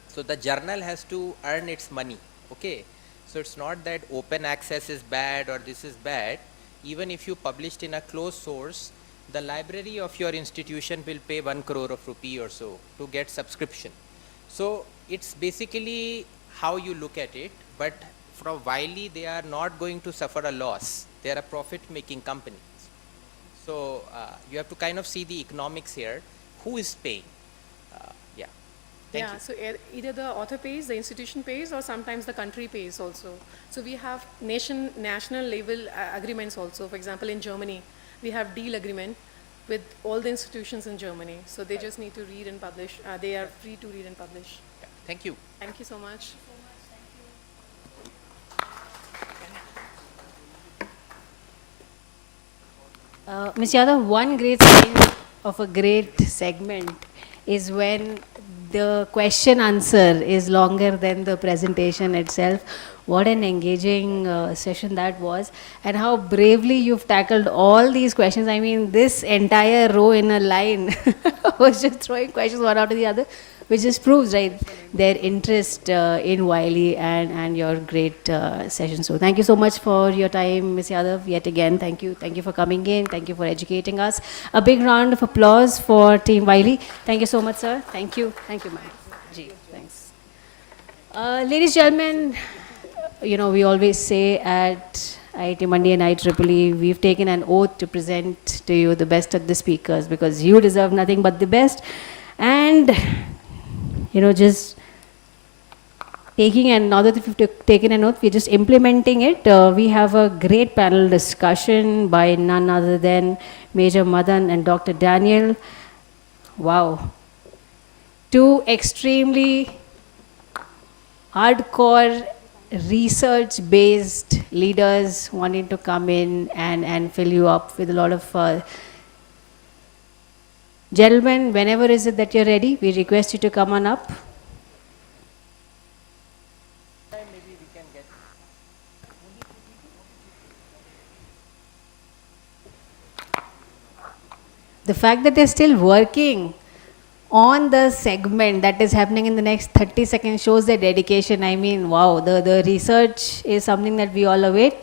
so the journal has to earn its money, okay? So it's not that open access is bad or this is bad. Even if you published in a closed source, the library of your institution will pay 1 crore of rupee or so to get subscription. So it's basically how you look at it, but from Wiley, they are not going to suffer a loss. They are a profit-making company. So you have to kind of see the economics here. Who is paying? Yeah. Thank Yeah, you. so either the author pays, the institution pays, or sometimes the country pays also. So we have national level agreements also. For example, in Germany, we have deal agreement with all the institutions in Germany. So they just need to read and publish. They are free to read and publish. Yeah. Thank you. Thank you so much. Ms. Yadav, one great sign of a great segment is when the question answer is longer than the presentation itself. What an engaging session that was, and how bravely you've tackled all these questions. I mean, this entire row in a line was just throwing questions one after the other, which just proves, right, their interest in Wiley and your great session. So thank you so much for your time, Ms. Yadav. Yet again, thank you. Thank you for coming in. Thank you for educating us. A big round of applause for Team Wiley. Thank you so much, sir. Thank you. Thank you, ma'am. Gee, thanks. Ladies and gentlemen, you know, we always say at IIT Mandi and IEEE, we've taken an oath to present to you the best of the speakers because you deserve nothing but the best. And, you know, just taking an, now that we've taken an oath, we're just implementing it. We have a great panel discussion by none other than Major Madan and Dr. Daniel. Wow. Two extremely hardcore research-based leaders wanting to come in and fill you up with a lot of gentlemen, whenever is it that you're ready, we request you to come on up. The fact that they're still working on the segment that is happening in the next 30 seconds shows their dedication. I mean, wow, the research is something that we all await.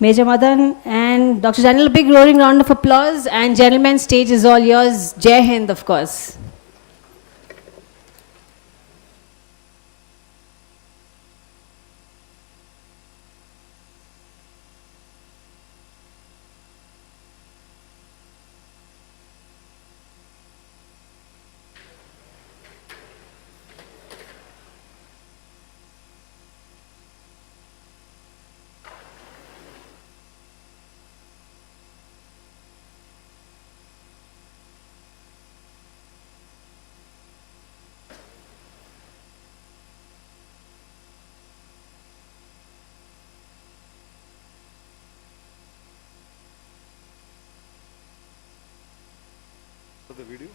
Major Madan and Dr. Daniel, a big roaring round of applause. And gentlemen, stage is all yours. Jai Hind, of course. video.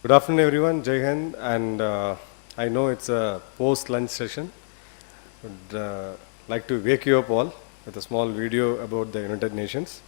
Good afternoon, everyone. Jai Hind, and I know it's a post-lunch session. Would like to wake you up all with a small video about the United Nations.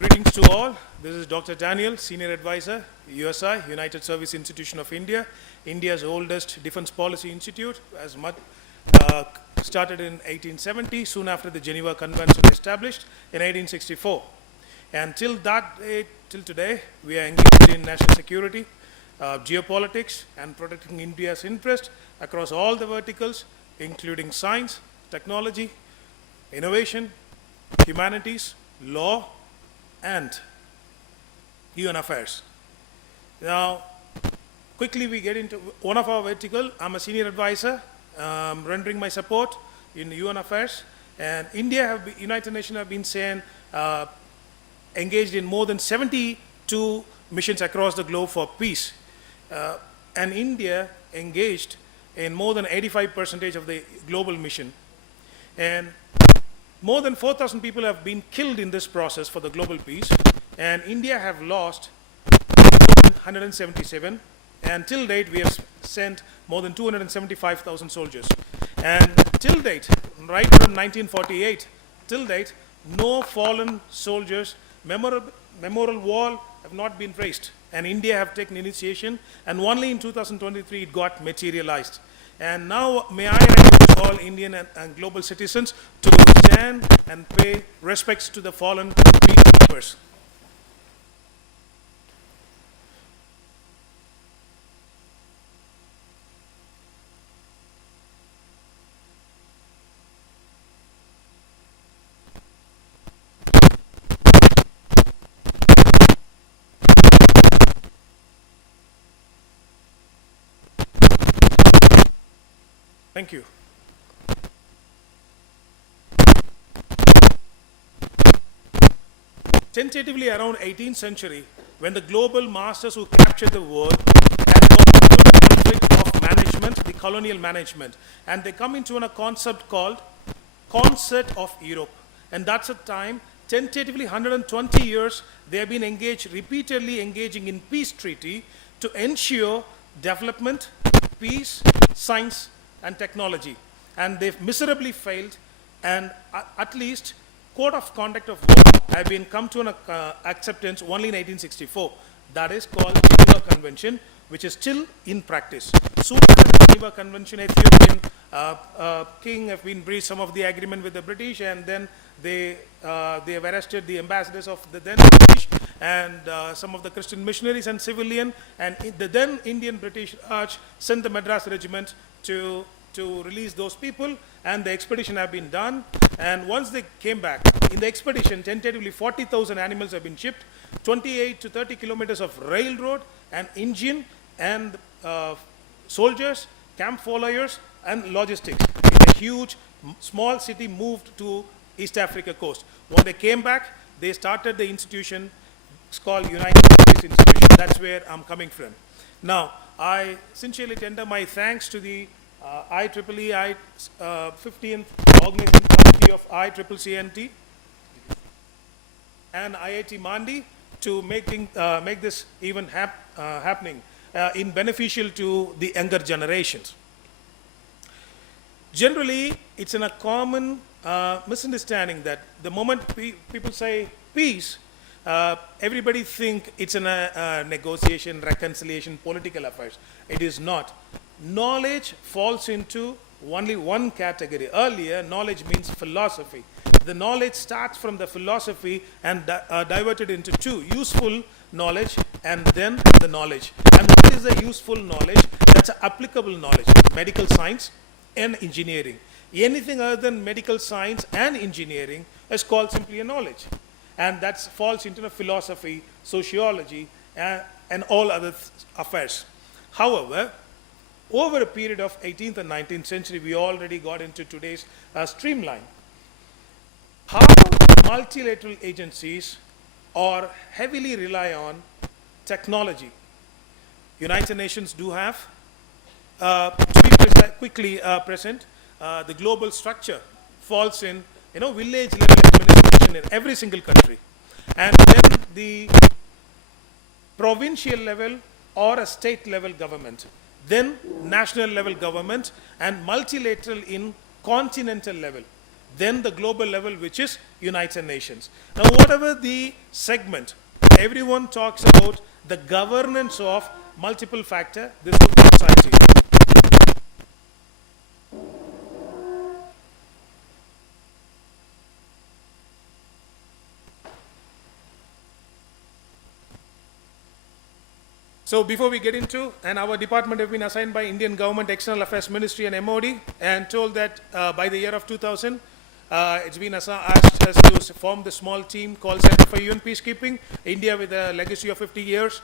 Greetings to all. This is Dr. Daniel, Senior Advisor, USI, United Service Institution of India, India's oldest defense policy institute, started in 1870, soon after the Geneva Convention established in 1864. And till that day, till today, we are engaged in national security, geopolitics, and protecting India's interest across all the verticals, including science, technology, innovation, humanities, law, and UN affairs. Now, quickly we get into one of our vertical. I'm a senior advisor, rendering my support in UN affairs. And United Nations have been saying, engaged in more than 72 missions across the globe for peace. And India engaged in more than 85% of the global mission. And more than 4,000 people have been killed in this process for the global peace, and India have lost 177, and till date we have sent more than 275,000 soldiers. And till date, right from 1948, till date, no fallen soldiers, memorial wall have not been raised. And India have taken initiation, and only in 2023 it got materialized. And now may I encourage all Indian and global citizens to stand and pay respects to the fallen peacekeepers. Thank you. Tentatively around 18th century, when the global masters who captured the world had gone through the conflict of management, the colonial management, and they come into a concept called Concert of Europe. And that's a time, tentatively 120 years, they have been engaged, repeatedly engaging in peace treaty to ensure development, peace, science, and technology. And they've miserably failed, and at least Code of Conduct of War have been come to an acceptance only in 1864. That is called Geneva Convention, which is still in practice. Soon after the Geneva Convention, Ethiopian king have been breached some of the agreement with the British, and then they have arrested the ambassadors of the then British and some of the Christian missionaries and civilian, and the then Indian British Arch sent the Madras regiment to release those people, and the expedition have been done. And once they came back, in the expedition, tentatively 40,000 animals have been shipped, 28 to 30 kilometers of railroad, and engine, and soldiers, camp followers, and logistics. A huge, small city moved to East Africa coast. When they came back, they started the institution. It's called United States Institution. That's where I'm coming from. Now, I sincerely tender my thanks to the IEEE 15th Organizing Committee of ICCNT and IIT Mandi to make this event happening in beneficial to the younger generations. Generally, it's in a common misunderstanding that the moment people say peace, everybody think it's in a negotiation, reconciliation, political affairs. It is not. Knowledge falls into only one category. Earlier, knowledge means philosophy. The knowledge starts from the philosophy and diverted into two: useful knowledge and then the knowledge. And what is the useful knowledge? That's applicable knowledge. Medical science and engineering. Anything other than medical science and engineering is called simply a knowledge. And that falls into the philosophy, sociology, and all other affairs. However, over a period of 18th and 19th century, we already got into today's streamline. How multilateral agencies are heavily rely on technology. United Nations do have, to be quickly present, the global structure falls in, village level administration in every single country. And then the provincial level or a state level government. Then national level government, and multilateral in continental level. Then the global level, which is United Nations. Now, whatever the segment, everyone talks about the governance of multiple factor, this society. So before we get into, and our department have been assigned by Indian government, External Affairs Ministry and MOD, and told that by the year of 2000, it's been asked us to form the small team called Center for UN Peacekeeping. India, with a legacy of 50 years,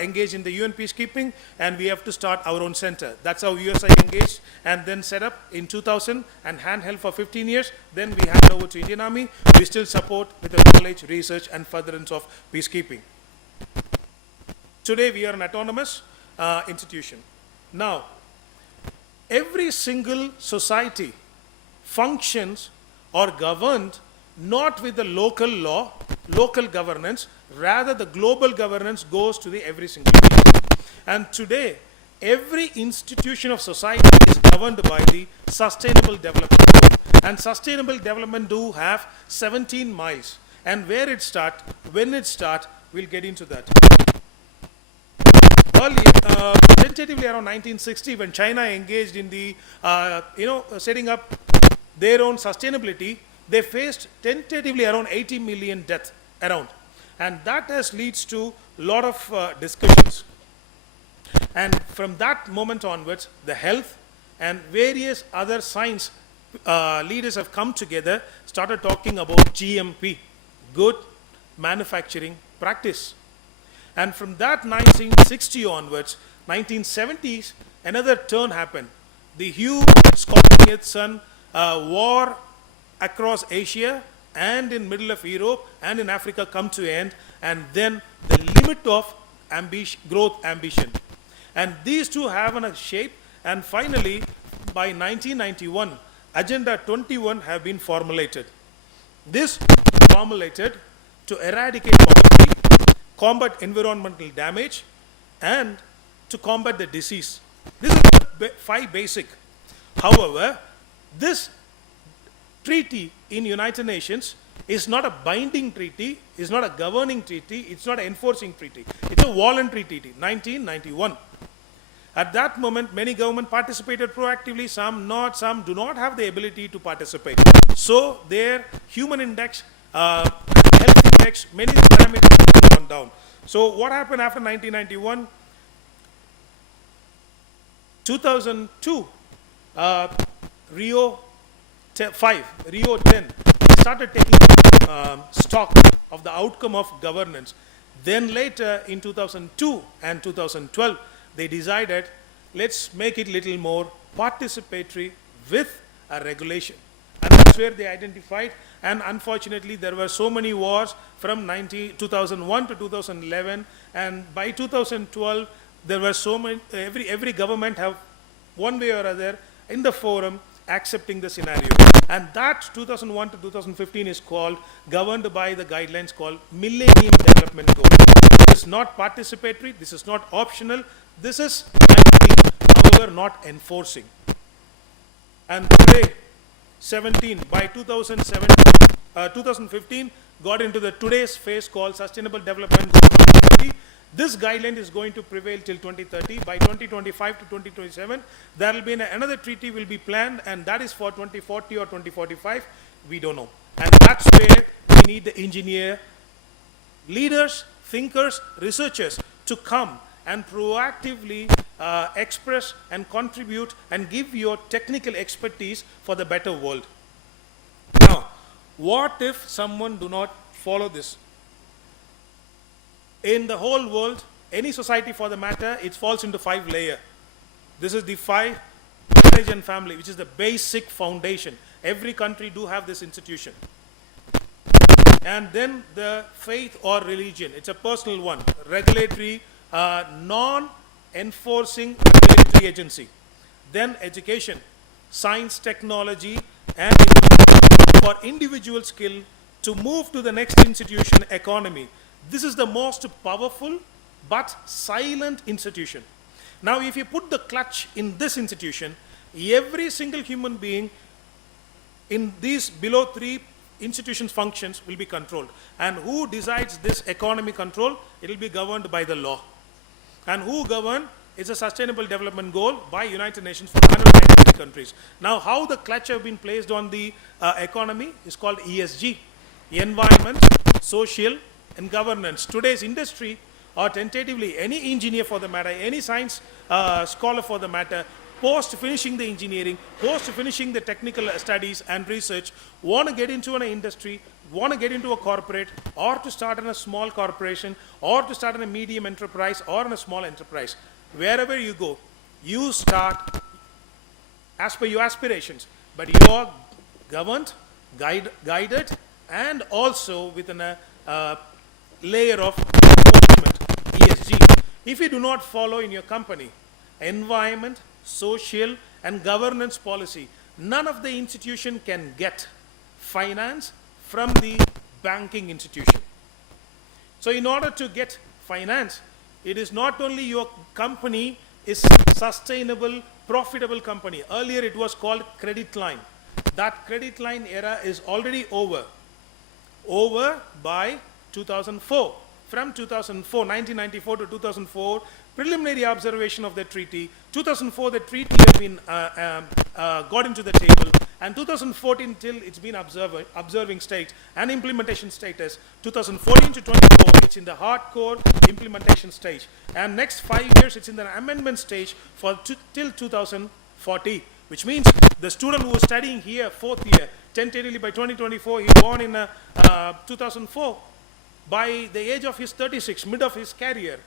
engaged in the UN peacekeeping, and we have to start our own center. That's how USI engaged, and then set up in 2000 and handheld for 15 years. Then we handed over to Indian Army. We still support with the knowledge, research, and furtherance of peacekeeping. Today, we are an autonomous institution. Now, every single society functions or governed not with the local law, local governance, rather the global governance goes to the every single person. And today, every institution of society is governed by the Sustainable Development Goal. And Sustainable Development do have 17 miles. And where it start, when it start, we'll get into that. Early, tentatively around 1960, when China engaged in the, setting up their own sustainability, they faced tentatively around 80 million deaths around. And that has leads to a lot of discussions. And from that moment onwards, the health and various other science leaders have come together, started talking about GMP, good manufacturing practice. And from that 1960 onwards, 1970s, another turn happened. The huge scorching its sun war across Asia and in middle of Europe and in Africa come to end, and then the limit of growth ambition. And these two have a shape, and finally, by 1991, Agenda 21 have been formulated. This formulated to eradicate poverty, combat environmental damage, and to combat the disease. This is the 5 basic. However, this treaty in United Nations is not a binding treaty, is not a governing treaty, it's not an enforcing treaty. It's a voluntary treaty, 1991. At that moment, many governments participated proactively, some not, some do not have the ability to participate. So their human index, health index, many parameters have gone down. So what happened after 1991? 2002, Rio 10, they started taking stock of the outcome of governance. Then later in 2002 and 2012, they decided, let's make it little more participatory with a regulation. And that's where they identified, and unfortunately there were so many wars from 2001 to 2011, and by 2012 there were so many, every government have one way or other in the forum accepting the scenario. And that 2001 to 2015 is called, governed by the guidelines called Millennium Development Goal. This is not participatory, this is not optional, this is however not enforcing. And today, 2015 got into the today's phase called Sustainable Development Goal 2030. This guideline is going to prevail till 2030. By 2025 to 2027, there will be another treaty will be planned, and that is for 2040 or 2045. We don't know. And that's where we need the engineer, leaders, thinkers, researchers to come and proactively express and contribute and give your technical expertise for the better world. Now, what if someone do not follow this? In the whole world, any society for the matter, it falls into 5 layers. This is the 5 marriage and family, which is the basic foundation. Every country do have this institution. And then the faith or religion, it's a personal one, regulatory, non-enforcing regulatory agency. Then education, science, technology, and for individual skill to move to the next institution, economy. This is the most powerful but silent institution. Now, if you put the clutch in this institution, every single human being in these below 3 institutions functions will be controlled. And who decides this economy control? It will be governed by the law. And who govern? It's a Sustainable Development Goal by United Nations for 193 countries. Now, how the clutch have been placed on the economy is called ESG, environment, social, and governance. Today's industry, or tentatively any engineer for the matter, any science scholar for the matter, post finishing the engineering, post finishing the technical studies and research, want to get into an industry, want to get into a corporate, or to start in a small corporation, or to start in a medium enterprise, or in a small enterprise. Wherever you go, you start as per your aspirations, but you are governed, guided, and also within a layer of enforcement, ESG. If you do not follow in your company environment, social, and governance policy, none of the institution can get finance from the banking institution. So in order to get finance, it is not only your company is sustainable, profitable company. Earlier it was called credit line. That credit line era is already over. Over by 2004. From 2004, 1994 to 2004, preliminary observation of the treaty. 2004, the treaty has been got into the table, and 2014 till it's been observing state and implementation status. 2014 to 24, it's in the hardcore implementation stage, and next 5 years it's in the amendment stage for till 2040, which means the student who is studying here 4th year, tentatively by 2024, he born in 2004. By the age of his 36, mid of his career,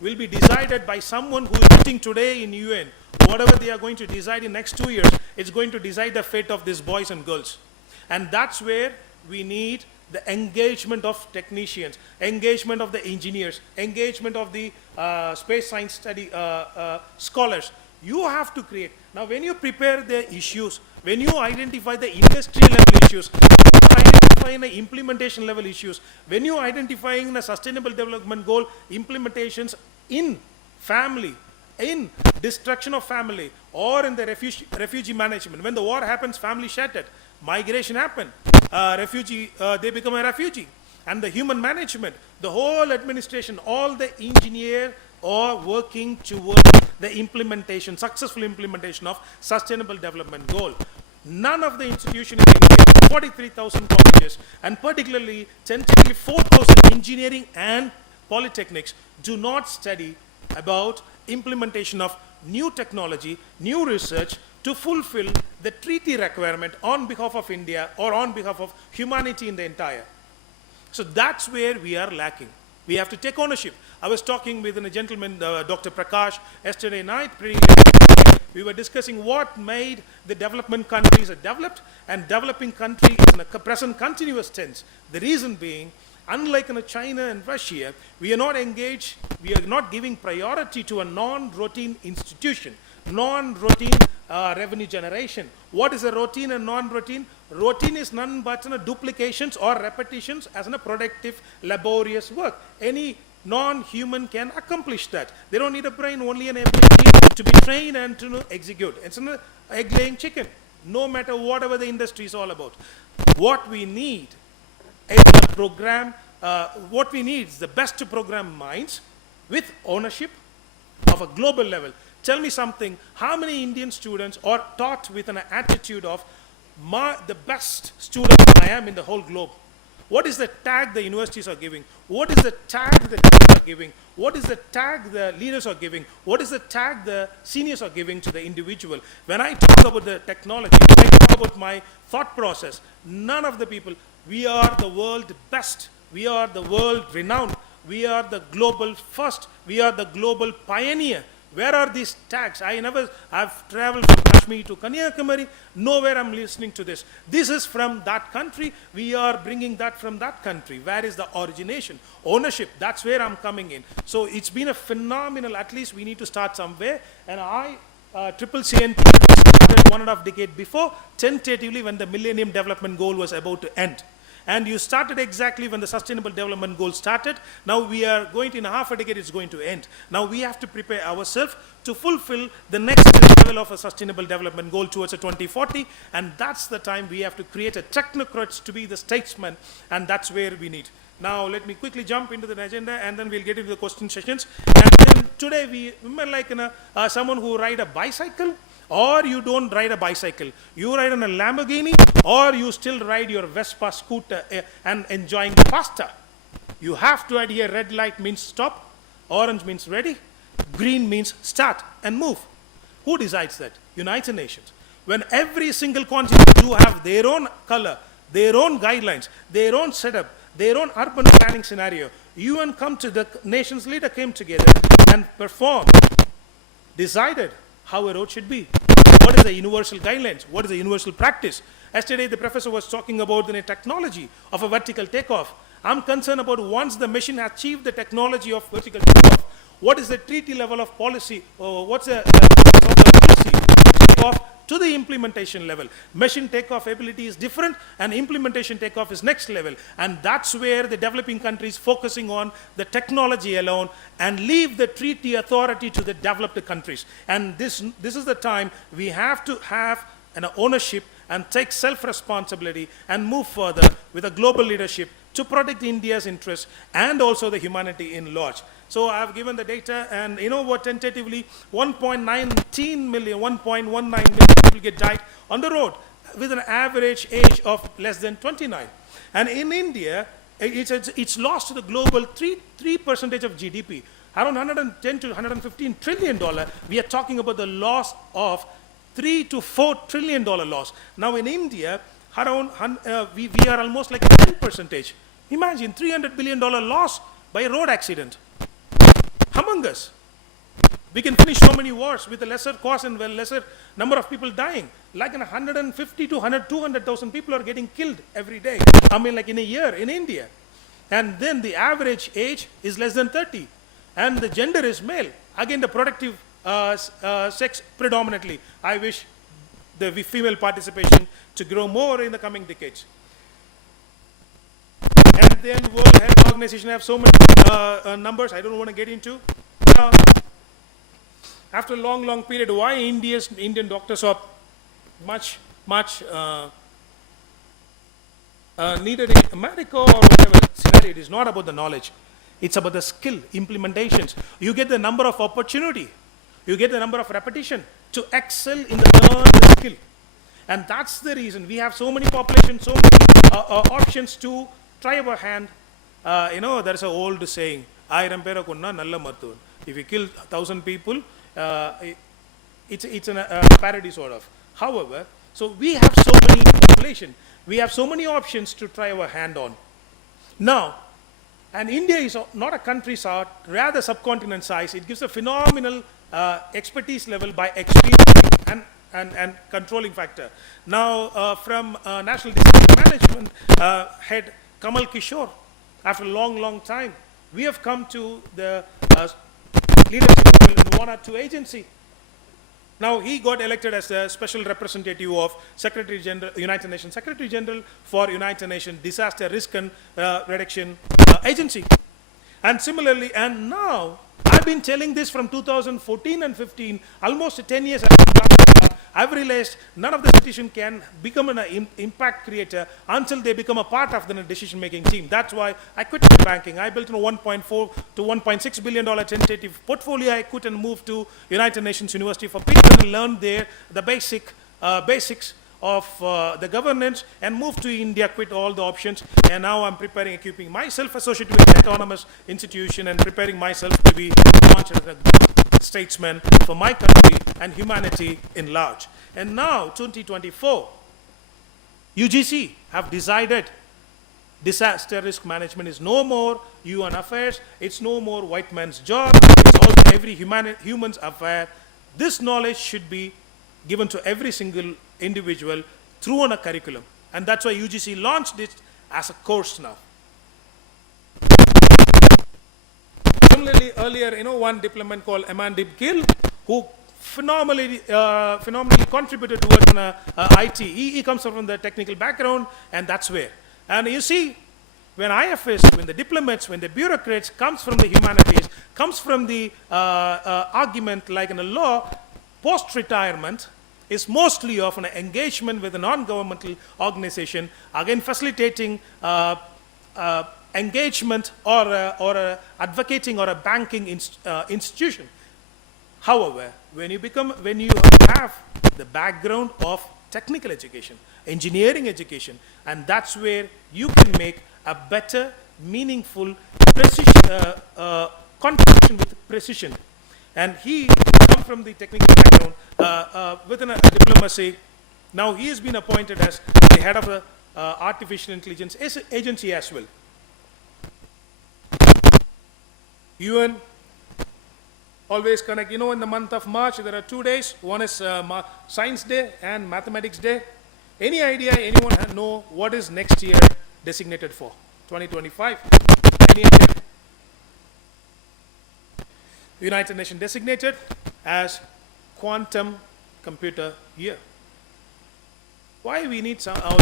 will be decided by someone who is sitting today in UN. Whatever they are going to decide in next 2 years, it's going to decide the fate of these boys and girls. And that's where we need the engagement of technicians, engagement of the engineers, engagement of the space science study scholars. You have to create. Now, when you prepare the issues, when you identify the industrial level issues, identifying the implementation level issues, when you identifying the sustainable development goal implementations in family, in destruction of family, or in the refugee management. When the war happens, family shattered, migration happen, they become a refugee. And the human management, the whole administration, all the engineer are working towards the implementation, successful implementation of sustainable development goal. None of the institutions in India, 43,000 colleges, and particularly 4,000 engineering and polytechnics do not study about implementation of new technology, new research to fulfill the treaty requirement on behalf of India or on behalf of humanity in the entire. So that's where we are lacking. We have to take ownership. I was talking with a gentleman, Dr. Prakash, yesterday night, pretty late. We were discussing what made the development countries developed, and developing country is in a present continuous tense. The reason being, unlike in China and Russia, we are not engaged, we are not giving priority to a non-routine institution, non-routine revenue generation. What is a routine and non-routine? Routine is none but duplications or repetitions as a productive, laborious work. Any non-human can accomplish that. They don't need a brain, only an ability to be trained and to execute. It's an egg-laying chicken, no matter whatever the industry is all about. What we need is a program, what we need is the best program minds with ownership of a global level. Tell me something, how many Indian students are taught with an attitude of the best student I am in the whole globe? What is the tag the universities are giving? What is the tag the teachers are giving? What is the tag the leaders are giving? What is the tag the seniors are giving to the individual? When I talk about the technology, when I talk about my thought process, none of the people, we are the world best. We are the world renowned. We are the global first. We are the global pioneer. Where are these tags? I've traveled from Kashmir to Kanyakumari, nowhere I'm listening to this. This is from that country, we are bringing that from that country. Where is the origination? Ownership, that's where I'm coming in. So it's been a phenomenal, at least we need to start somewhere. And Triple CNP started 1.5 decades before, tentatively when the Millennium Development Goal was about to end. And you started exactly when the Sustainable Development Goal started. Now we are going to, in half a decade, it's going to end. Now we have to prepare ourselves to fulfill the next level of a Sustainable Development Goal towards a 2040. And that's the time we have to create a technocrats to be the statesman. And that's where we need. Now let me quickly jump into the agenda, and then we'll get into the question sessions. And then today we remember like someone who ride a bicycle, or you don't ride a bicycle. You ride on a Lamborghini, or you still ride your Vespa scooter and enjoying the pasta. You have to adhere. Red light means stop, orange means ready, green means start and move. Who decides that? United Nations. When every single continent do have their own color, their own guidelines, their own setup, their own urban planning scenario, UN come to the nations leader came together and performed, decided how a road should be. What is the universal guidelines? What is the universal practice? Yesterday, the professor was talking about the technology of a vertical takeoff. I'm concerned about once the machine achieved the technology of vertical takeoff, what is the treaty level of policy, or what's the policy of to the implementation level. Machine takeoff ability is different, and implementation takeoff is next level. And that's where the developing countries focusing on the technology alone and leave the treaty authority to the developed countries. And this is the time we have to have an ownership and take self-responsibility and move further with a global leadership to protect India's interests and also the humanity in large. So I've given the data, and you know what, tentatively 1.19 million, 1.19 million people get died on the road with an average age of less than 29. And in India, it's lost to the global 3% of GDP. Around 110 to 115 trillion dollar, we are talking about the loss of 3 to 4 trillion dollar loss. Now in India, around we are almost like 10%. Imagine $300 billion loss by a road accident. Humongous. We can finish so many wars with a lesser cost and lesser number of people dying. Like 150 to 200,000 people are getting killed every day. I mean, like in a year in India. And then the average age is less than 30. And the gender is male. Again, the productive sex predominantly. I wish the female participation to grow more in the coming decades. And then World Health Organization have so many numbers I don't want to get into. After a long period, why Indian doctors are much needed in America or whatever scenario? It is not about the knowledge. It's about the skill, implementations. You get the number of opportunity. You get the number of repetition to excel in the skill. And that's the reason we have so many populations, so many options to try our hand. There's an old saying, if you kill 1,000 people, it's a parody sort of. However, so we have so many population, we have so many options to try our hand on. Now, and India is not a country size, rather subcontinent size. It gives a phenomenal expertise level by experience and controlling factor. Now, from National Disaster Management head Kamal Kishore, after a long time, we have come to the leadership in one or two agency. Now he got elected as the special representative of Secretary General, United Nations Secretary General for United Nations Disaster Risk and Reduction Agency. And similarly, and now I've been telling this from 2014 and 15, almost 10 years. I've realized none of the citizens can become an impact creator until they become a part of the decision-making team. That's why I quit banking. I built a $1.4 to $1.6 billion tentative portfolio. I quit and moved to United Nations University for people and learned there the basics of the governance, and moved to India, quit all the options, and now I'm preparing, equipping myself associated with an autonomous institution and preparing myself to be launched as a statesman for my country and humanity in large. And now, 2024, UGC have decided disaster risk management is no more UN affairs, it's no more white man's job, it's also every human's affair. This knowledge should be given to every single individual through on a curriculum. And that's why UGC launched it as a course now. Similarly, earlier, one diplomat called Mandi, who phenomenally contributed towards IT. He comes from the technical background, and that's where. And you see, when IFS, when the diplomats, when the bureaucrats comes from the humanities, comes from the argument like in a law, post-retirement is mostly of an engagement with a non-governmental organization, again facilitating engagement or advocating or a banking institution. However, when you have the background of technical education, engineering education, and that's where you can make a better, meaningful precision, contribution with precision. And he comes from the technical background within a diplomacy. Now he has been appointed as the head of the artificial intelligence agency as well. UN always connect. In the month of March, there are 2 days. One is Science Day and Mathematics Day. Any idea, anyone know what is next year designated for? 2025? Any idea? United Nations designated as Quantum Computer Year. Why we need some, so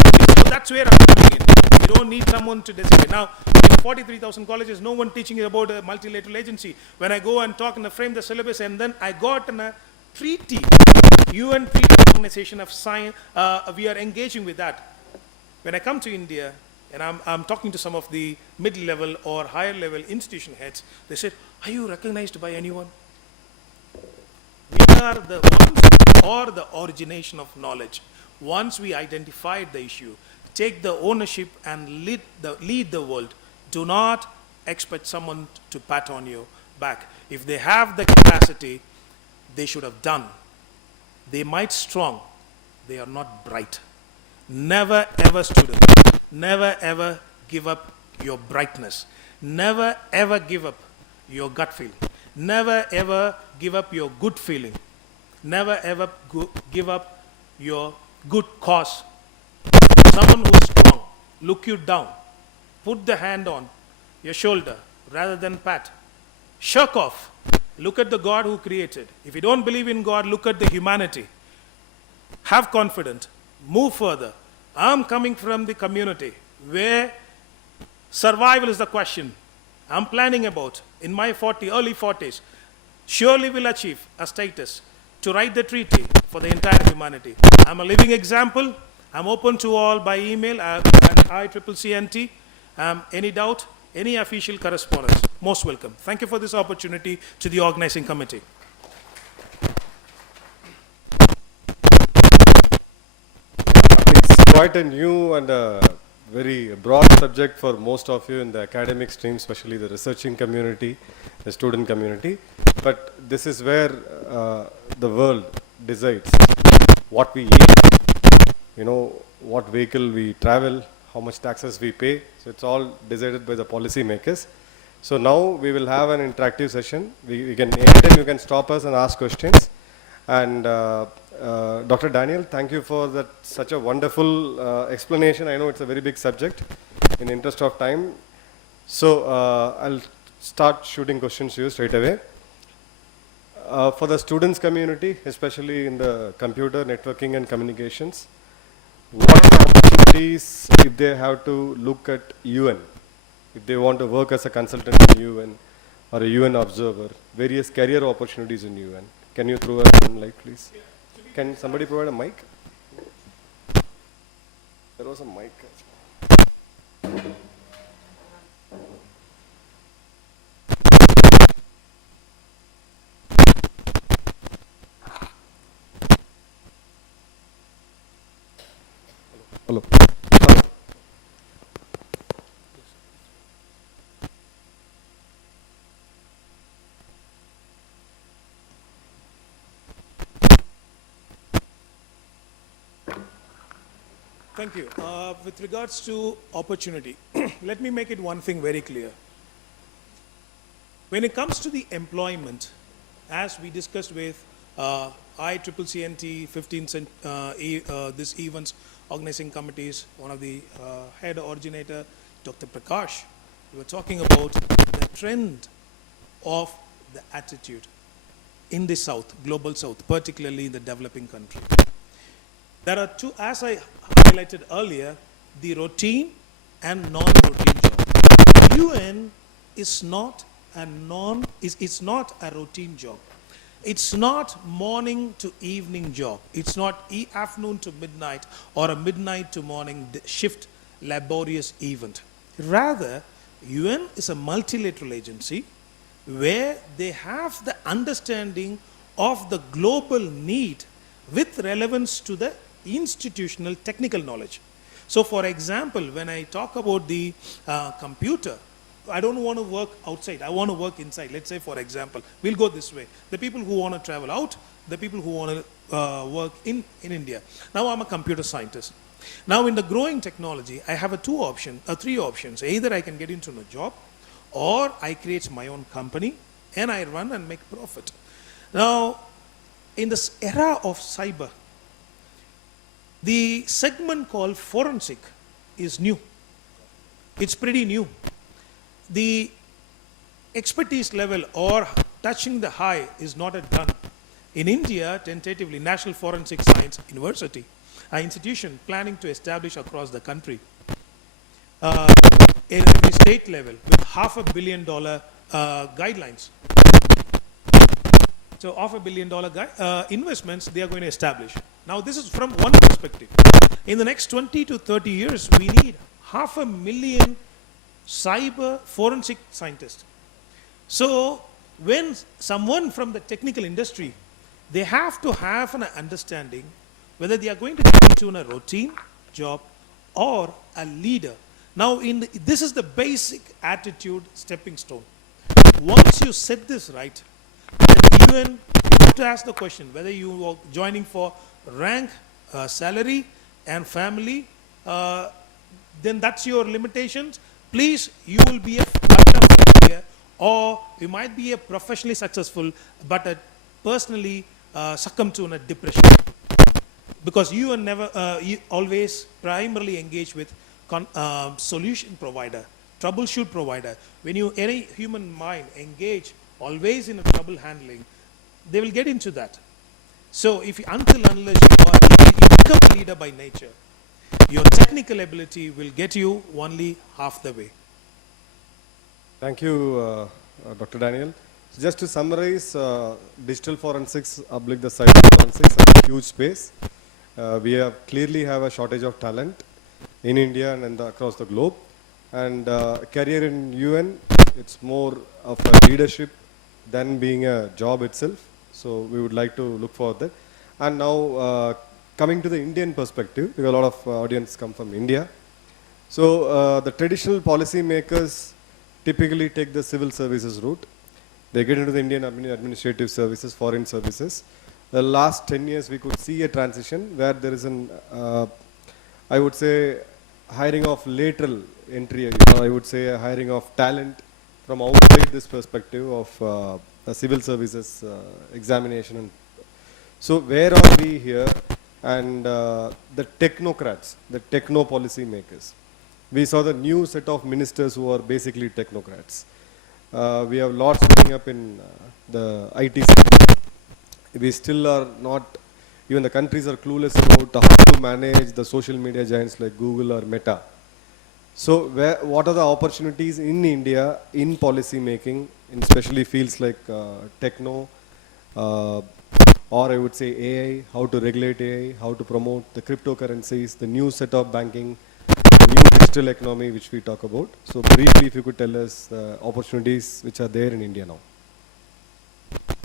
that's where I'm coming in. You don't need someone to designate. Now, in 43,000 colleges, no one teaching about a multilateral agency. When I go and talk and frame the syllabus, and then I got in a treaty, UN Treaty Organization of Science, we are engaging with that. When I come to India, and I'm talking to some of the mid-level or higher-level institution heads, they said, are you recognized by anyone? We are the ones or the origination of knowledge. Once we identified the issue, take the ownership and lead the world. Do not expect someone to pat on your back. If they have the capacity, they should have done. They might strong, they are not bright. Never ever, students, never ever give up your brightness. Never ever give up your gut feeling. Never ever give up your good feeling. Never ever give up your good cause. Someone who's strong, look you down, put the hand on your shoulder rather than pat. Shirk off. Look at the God who created. If you don't believe in God, look at the humanity. Have confidence. Move further. I'm coming from the community where survival is the question. I'm planning about, in my early 40s, surely will achieve a status to write the treaty for the entire humanity. I'm a living example. I'm open to all by email and ICCNT. Any doubt, any official correspondence, most welcome. Thank you for this opportunity to the organizing committee. It's quite a new and a very broad subject for most of you in the academic stream, especially the researching community, the student community. But this is where the world decides what we eat, you know, what vehicle we travel, how much taxes we pay. So it's all decided by the policy makers. So now we will have an interactive session. We can, anytime you can stop us and ask questions. And Dr. Daniel, thank you for that such a wonderful explanation. I know it's a very big subject in the interest of time. So I'll start shooting questions to you straight away. For the students community, especially in the computer, networking and communications, what are the opportunities if they have to look at UN? If they want to work as a consultant in UN or a UN observer, various career opportunities in UN. Can you throw us some light, please? Can somebody provide a mic? There was a mic. Hello. Hello. Thank you. With regards to opportunity, let me make it one thing very clear. When it comes to the employment, as we discussed with ICCNT, 15th, this events organizing committees, one of the head originator, Dr. Prakash, we were talking about the trend of the attitude in the South, global South, particularly in the developing country. There are two, as I highlighted earlier, the routine and non-routine job. UN is not a it's not a routine job. It's not morning to evening job. It's not afternoon to midnight or a midnight to morning shift laborious event. Rather, UN is a multilateral agency where they have the understanding of the global need with relevance to the institutional technical knowledge. So for example, when I talk about the computer, I don't want to work outside, I want to work inside. Let's say for example, we'll go this way. The people who want to travel out, the people who want to work in India. Now I'm a computer scientist. Now in the growing technology, I have three options. Either I can get into a job, or I create my own company and I run and make profit. Now, in this era of cyber, the segment called forensic is new. It's pretty new. The expertise level or touching the high is not yet done. In India, tentatively, National Forensic Science University institution planning to establish across the country in every state level with $500 million guidelines. So $500 million investments they are going to establish. Now this is from one perspective. In the next 20 to 30 years, we need 500,000 cyber forensic scientists. So when someone from the technical industry, they have to have an understanding whether they are going to get into a routine job or a leader. Now this is the basic attitude stepping stone. Once you set this right, then you have to ask the question whether you are joining for rank, salary and family, then that's your limitations. Please, you will be a failure, or you might be a professionally successful but personally succumb to a depression, because you are never you always primarily engage with solution provider, troubleshoot provider. When any human mind engage always in a trouble handling, they will get into that. So if unless you become a leader by nature, your technical ability will get you only half the way. Thank you, Dr. Daniel. Just to summarize, digital forensics, the cyber forensics, is a huge space. We clearly have a shortage of talent in India and across the globe. And career in UN, it's more of a leadership than being a job itself. So we would like to look for that. And now coming to the Indian perspective, because a lot of audience come from India. So the traditional policy makers typically take the civil services route. They get into the Indian administrative services, foreign services. The last 10 years we could see a transition where there is an, I would say, hiring of lateral entry, I would say a hiring of talent from outside this perspective of the civil services examination. So where are we here? And the technocrats, the techno policy makers. We saw the new set of ministers who are basically technocrats. We have lots building up in the IT sector. We still are not, even the countries are clueless about how to manage the social media giants like Google or Meta. So what are the opportunities in India in policy making, in especially fields like techno, or I would say AI, how to regulate AI, how to promote the cryptocurrencies, the new set of banking, new digital economy which we talk about. So briefly, if you could tell us the opportunities which are there in India now.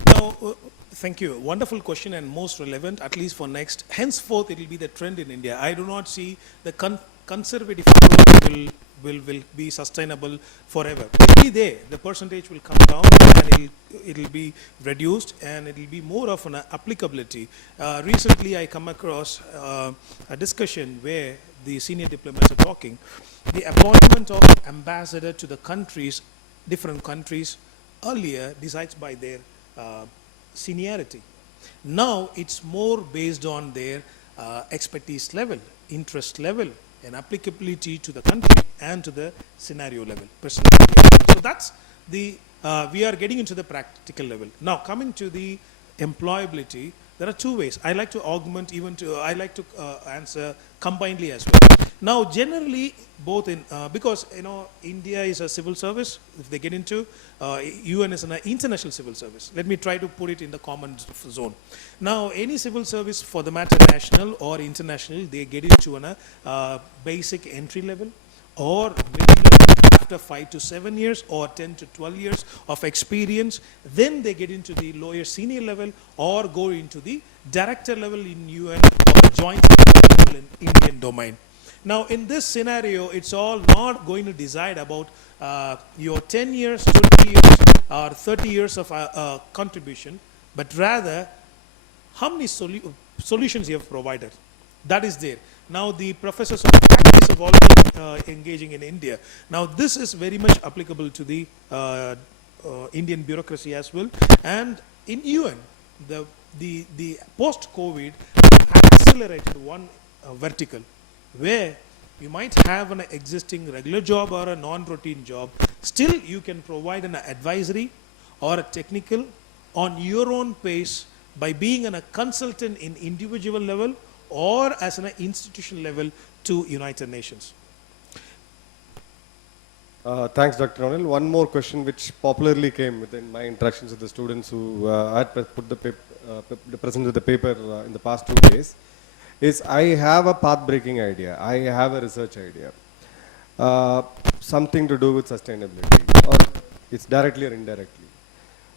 Now, thank you. Wonderful question and most relevant, at least for next. Henceforth, it will be the trend in India. I do not see the conservative approach will be sustainable forever. It will be there. The percentage will come down and it will be reduced and it will be more of an applicability. Recently, I come across a discussion where the senior diplomats are talking. The appointment of ambassador to the countries, different countries, earlier decides by their seniority. Now it's more based on their expertise level, interest level, and applicability to the country and to the scenario level, personality level. So that's the, we are getting into the practical level. Now coming to the employability, there are two ways. I like to augment even to, I like to answer combinedly as well. Now generally both in, because India is a civil service, if they get into, UN is an international civil service. Let me try to put it in the common zone. Now any civil service for the matter national or international, they get into a basic entry level or middle level after 5 to 7 years or 10 to 12 years of experience. Then they get into the lower senior level or go into the director level in UN or joint level in Indian domain. Now in this scenario, it's all not going to decide about your 10 years, 20 years or 30 years of contribution, but rather how many solutions you have provided. That is there. Now the professors of practice have already engaging in India. Now this is very much applicable to the Indian bureaucracy as well. And in UN, the post-COVID accelerated one vertical where you might have an existing regular job or a non-routine job. Still you can provide an advisory or a technical on your own pace by being a consultant in individual level or as an institution level to United Nations? Thanks, Dr. Ronald. One more question which popularly came within my interactions with the students who had put the presented the paper in the past 2 days is I have a path-breaking idea. I have a research idea. Something to do with sustainability, or it's directly or indirectly.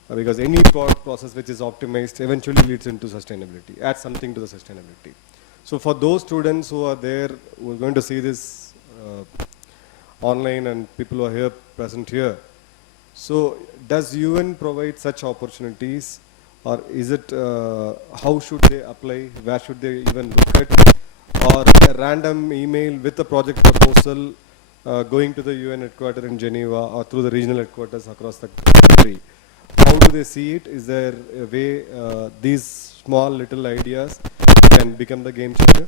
Because any process which is optimized eventually leads into sustainability, adds something to the sustainability. So for those students who are there, who are going to see this online and people who are here present here, so does UN provide such opportunities, or is it, how should they apply, where should they even look at, or a random email with a project proposal going to the UN headquarters in Geneva or through the regional headquarters across the country? How do they see it? Is there a way these small little ideas can become the game changer?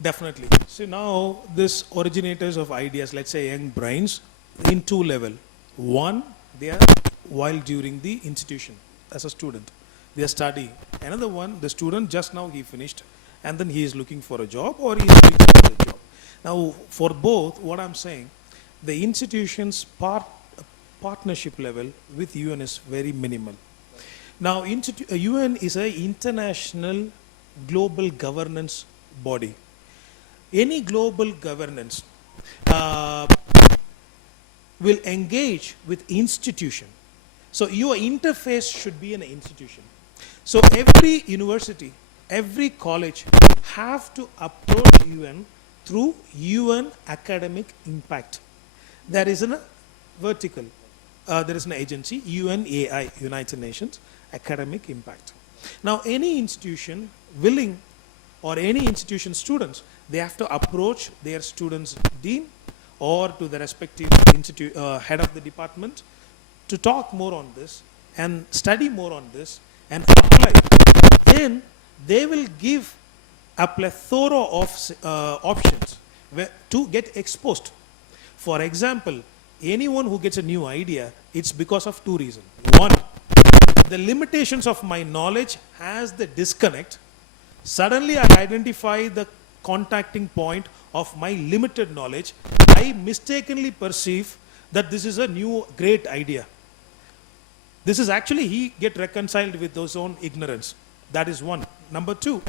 Definitely. So now this originators of ideas, let's say young brains, in two level. One, they are while during the institution as a student, they are studying. Another one, the student just now he finished and then he is looking for a job or he is doing some other job. Now for both, what I'm saying, the institution's partnership level with UN is very minimal. Now UN is an international global governance body. Any global governance will engage with institution. So your interface should be an institution. So every university, every college have to approach UN through UN academic impact. There is a vertical, there is an agency, UNAI, United Nations Academic Impact. Now any institution willing or any institution students, they have to approach their students' dean or to the respective head of the department to talk more on this and study more on this and apply. Then they will give a plethora of options to get exposed. For example, anyone who gets a new idea, it's because of two reasons. One, the limitations of my knowledge has the disconnect. Suddenly I identify the contacting point of my limited knowledge. I mistakenly perceive that this is a new great idea. This is actually he get reconciled with his own ignorance. That is one. Number two,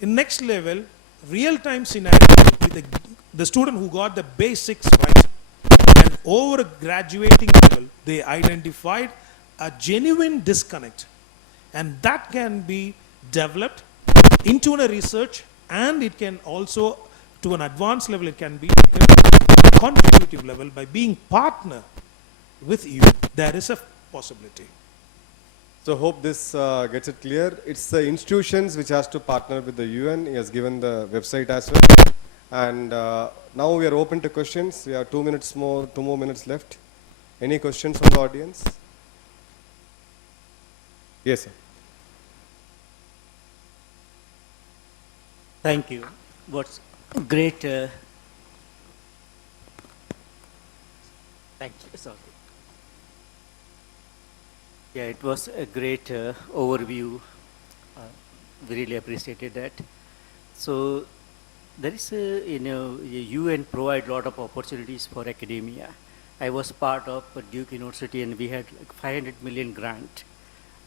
in next level, real-time scenario with the student who got the basics right and over graduating level, they identified a genuine disconnect, and that can be developed into a research, and it can also to an advanced level it can be contributive level by being partner with you. There is a possibility. So hope this gets it clear. It's the institutions which has to partner with the UN. He has given the website as well. And now we are open to questions. We have 2 more minutes left. Any questions from the audience? Yes, sir. Thank you. What's great. Thank you. Sorry. Yeah, it was a great overview. We really appreciated that. So there is UN provide a lot of opportunities for academia. I was part of Duke University and we had like 500 million grant.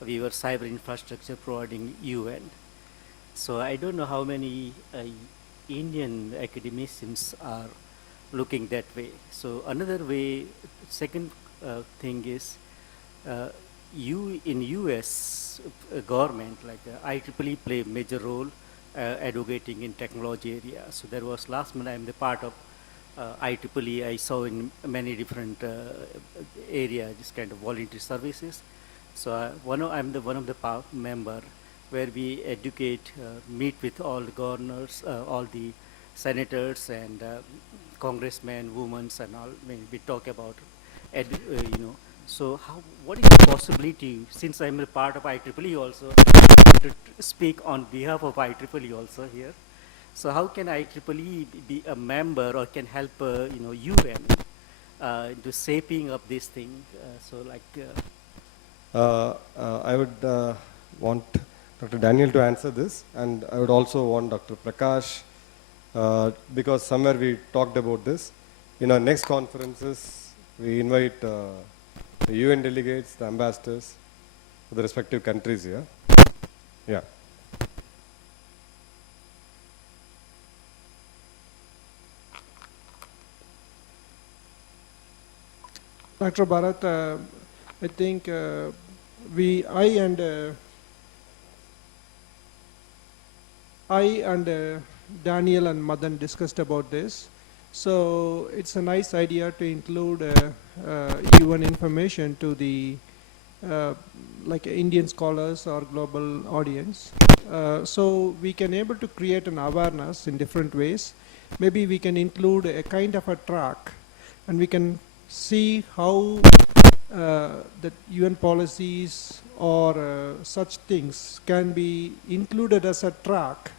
We were cyber infrastructure providing UN. So I don't know how many Indian academicians are looking that way. So another way, second thing is, in US government, like IEEE play a major role advocating in technology area. So there was last month I'm the part of IEEE. I saw in many different areas this kind of voluntary services. So I'm one of the member where we educate, meet with all the governors, all the senators and congressmen, women, and all. I mean, we talk about, So what is the possibility? Since I'm a part of IEEE also, to speak on behalf of IEEE also here. So how can IEEE be a member or can help UN into shaping up this thing? I would want Dr. Daniel to answer this, and I would also want Dr. Prakash, because somewhere we talked about this. In our next conferences, we invite the UN delegates, the ambassadors of the respective countries here. Yeah. Dr. Bharat, I think I and Daniel and Madan discussed about this. So it's a nice idea to include UN information to the like Indian scholars or global audience. So we can able to create an awareness in different ways. Maybe we can include a kind of a track, and we can see how the UN policies or such things can be included as a track.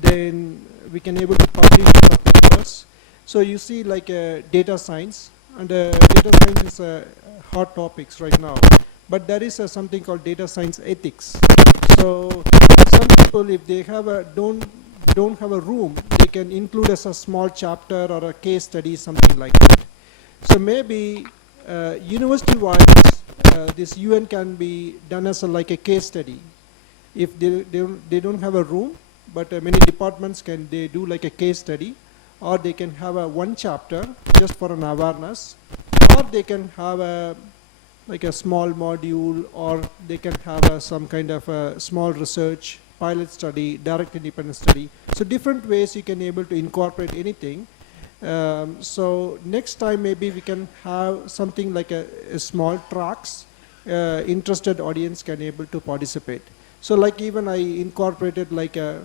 Then we can able to publish the papers. So you see, like data science, and data science is a hot topics right now. But there is something called data science ethics. So some people, if they have a don't have a room, they can include as a small chapter or a case study, something like that. So maybe university-wise, this UN can be done as like a case study. If they don't have a room, but many departments they do like a case study, or they can have a one chapter just for an awareness, or they can have like a small module, or they can have some kind of a small research, pilot study, direct independent study. So different ways you can able to incorporate anything. So next time maybe we can have something like a small tracks, interested audience can able to participate. So like even I incorporated like a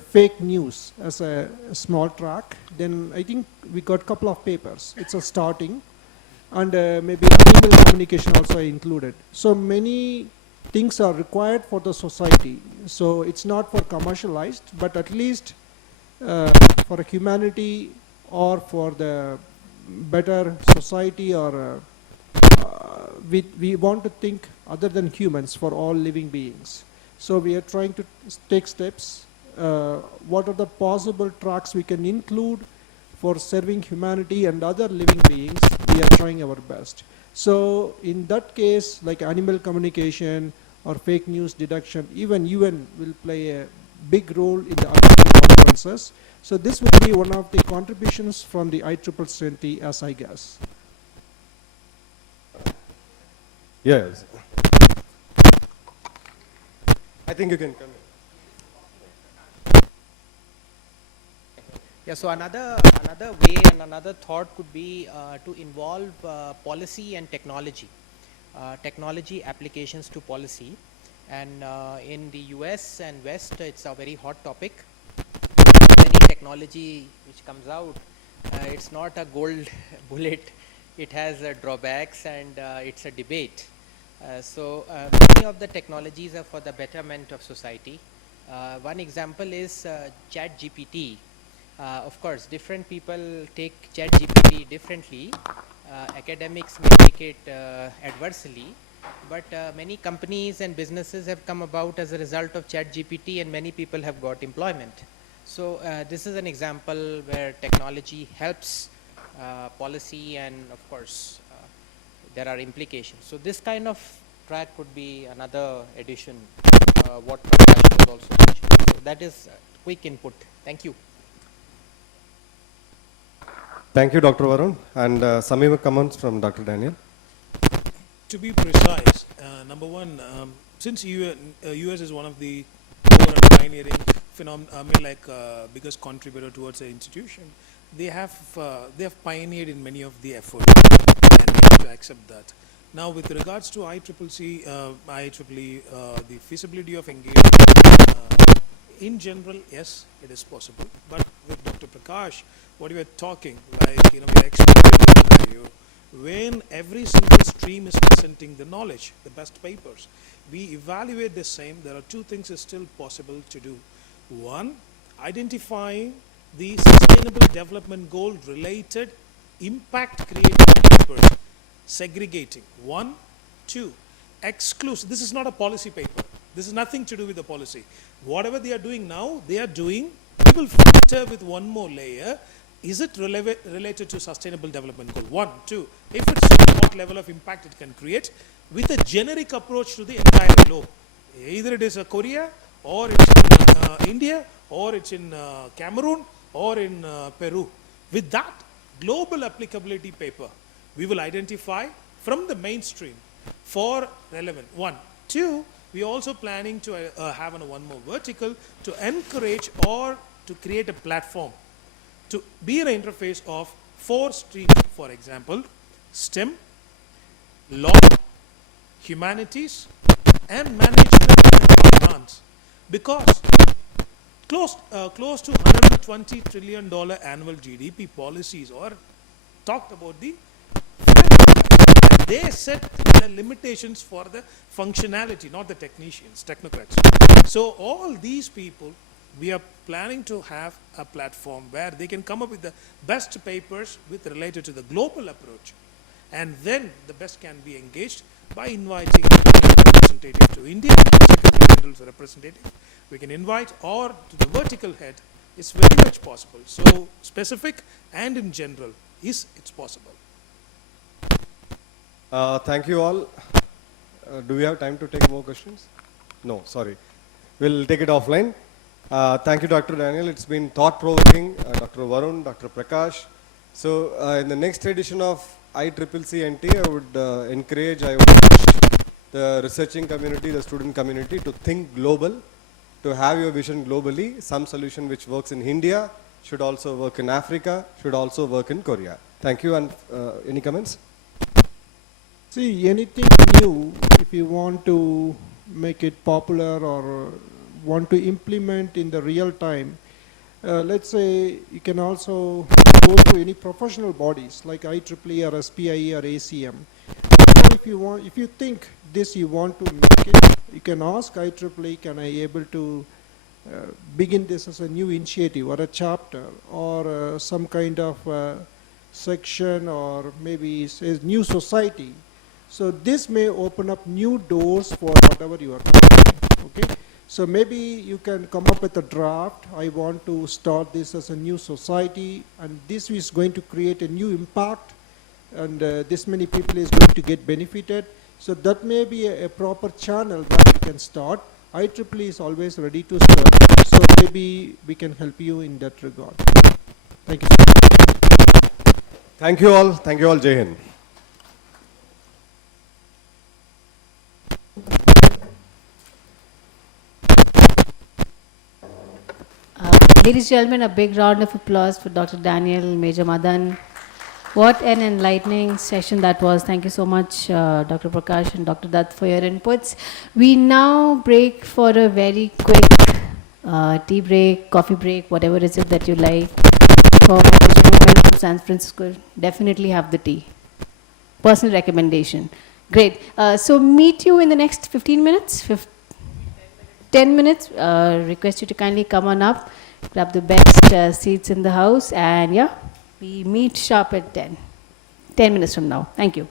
fake news as a small track. Then I think we got couple of papers. It's a starting, and maybe email communication also included. So many things are required for the society. So it's not for commercialized, but at least for humanity or for the better society, or we want to think other than humans for all living beings. So we are trying to take steps. What are the possible tracks we can include for serving humanity and other living beings? We are trying our best. So in that case, like animal communication or fake news detection, even UN will play a big role in the upcoming conferences. So this will be one of the contributions from the IEEE as I guess. Yes. I think you can come in. Yeah, so another way and another thought could be to involve policy and technology, technology applications to policy. And in the US and West, it's a very hot topic. Any technology which comes out, it's not a gold bullet. It has drawbacks, and it's a debate. So many of the technologies are for the betterment of society. One example is ChatGPT. Of course, different people take ChatGPT differently. Academics may take it adversely, but many companies and businesses have come about as a result of ChatGPT, and many people have got employment. So this is an example where technology helps policy, and of course there are implications. So this kind of track could be another addition, what Prakash was also mentioning. So that is quick input. Thank you. Thank you, Dr. Varun. And some comments from Dr. Daniel. To be precise, number one, since US is one of the core and pioneering biggest contributor towards the institution, they have pioneered in many of the efforts, and we have to accept that. Now, with regards to IEEE, the feasibility of engaging in general, yes, it is possible. But with Dr. Prakash, what you are talking, like we are expecting the scenario when every single stream is presenting the knowledge, the best papers, we evaluate the same. There are two things is still possible to do. One, identifying the sustainable development goal related impact creating papers, segregating. One, two, exclusive. This is not a policy paper. This is nothing to do with the policy. Whatever they are doing now, they are doing, we will filter with one more layer. Is it related to sustainable development goal? 1, 2. If it's what level of impact it can create with a generic approach to the entire globe. Either it is Korea, or it's in India, or it's in Cameroon, or in Peru. With that global applicability paper, we will identify from the mainstream for relevant. 1. 2, we are also planning to have one more vertical to encourage or to create a platform to be an interface of 4 streams, for example, STEM, law, humanities, and management and finance. Because close to $120 trillion annual GDP policies are talked about the and they set the limitations for the functionality, not the technocrats. So all these people, we are planning to have a platform where they can come up with the best papers related to the global approach, and then the best can be engaged by inviting the representative to India, Secretary General's representative. We can invite, or to the vertical head. It's very much possible. So specific and in general, it's possible. Thank you all. Do we have time to take more questions? No, sorry. We'll take it offline. Thank you, Dr. Daniel. It's been thought-provoking. Dr. Varun, Dr. Prakash. So in the next edition of ICCC-NT, I would encourage, I would push the researching community, the student community to think global, to have your vision globally. Some solution which works in India should also work in Africa, should also work in Korea. Thank you, and any comments? See, anything new, if you want to make it popular or want to implement in the real time, let's say you can also go to any professional bodies like IEEE or SPIE or ACM. If you think this you want to make it, you can ask IEEE, can I able to begin this as a new initiative or a chapter or some kind of section, or maybe a new society. So this may open up new doors for whatever you are doing, okay? So maybe you can come up with a draft. I want to start this as a new society, and this is going to create a new impact, and this many people is going to get benefited. So that may be a proper channel that you can start. IEEE is always ready to start. So maybe we can help you in that regard. Thank you so much. Thank you all. Thank you all. Jai Hind. Ladies and gentlemen, a big round of applause for Dr. Daniel, Major Madan. What an enlightening session that was. Thank you so much, Dr. Prakash and Dr. Dutt, for your inputs. We now break for a very quick tea break, coffee break, whatever is it that you like. For from San Francisco, definitely have the tea. Personal recommendation. Great. So meet you in the next 15 minutes, 10 minutes. Request you to kindly come on up, grab the best seats in the house, and yeah, we meet sharp at 10 minutes from now. Thank you.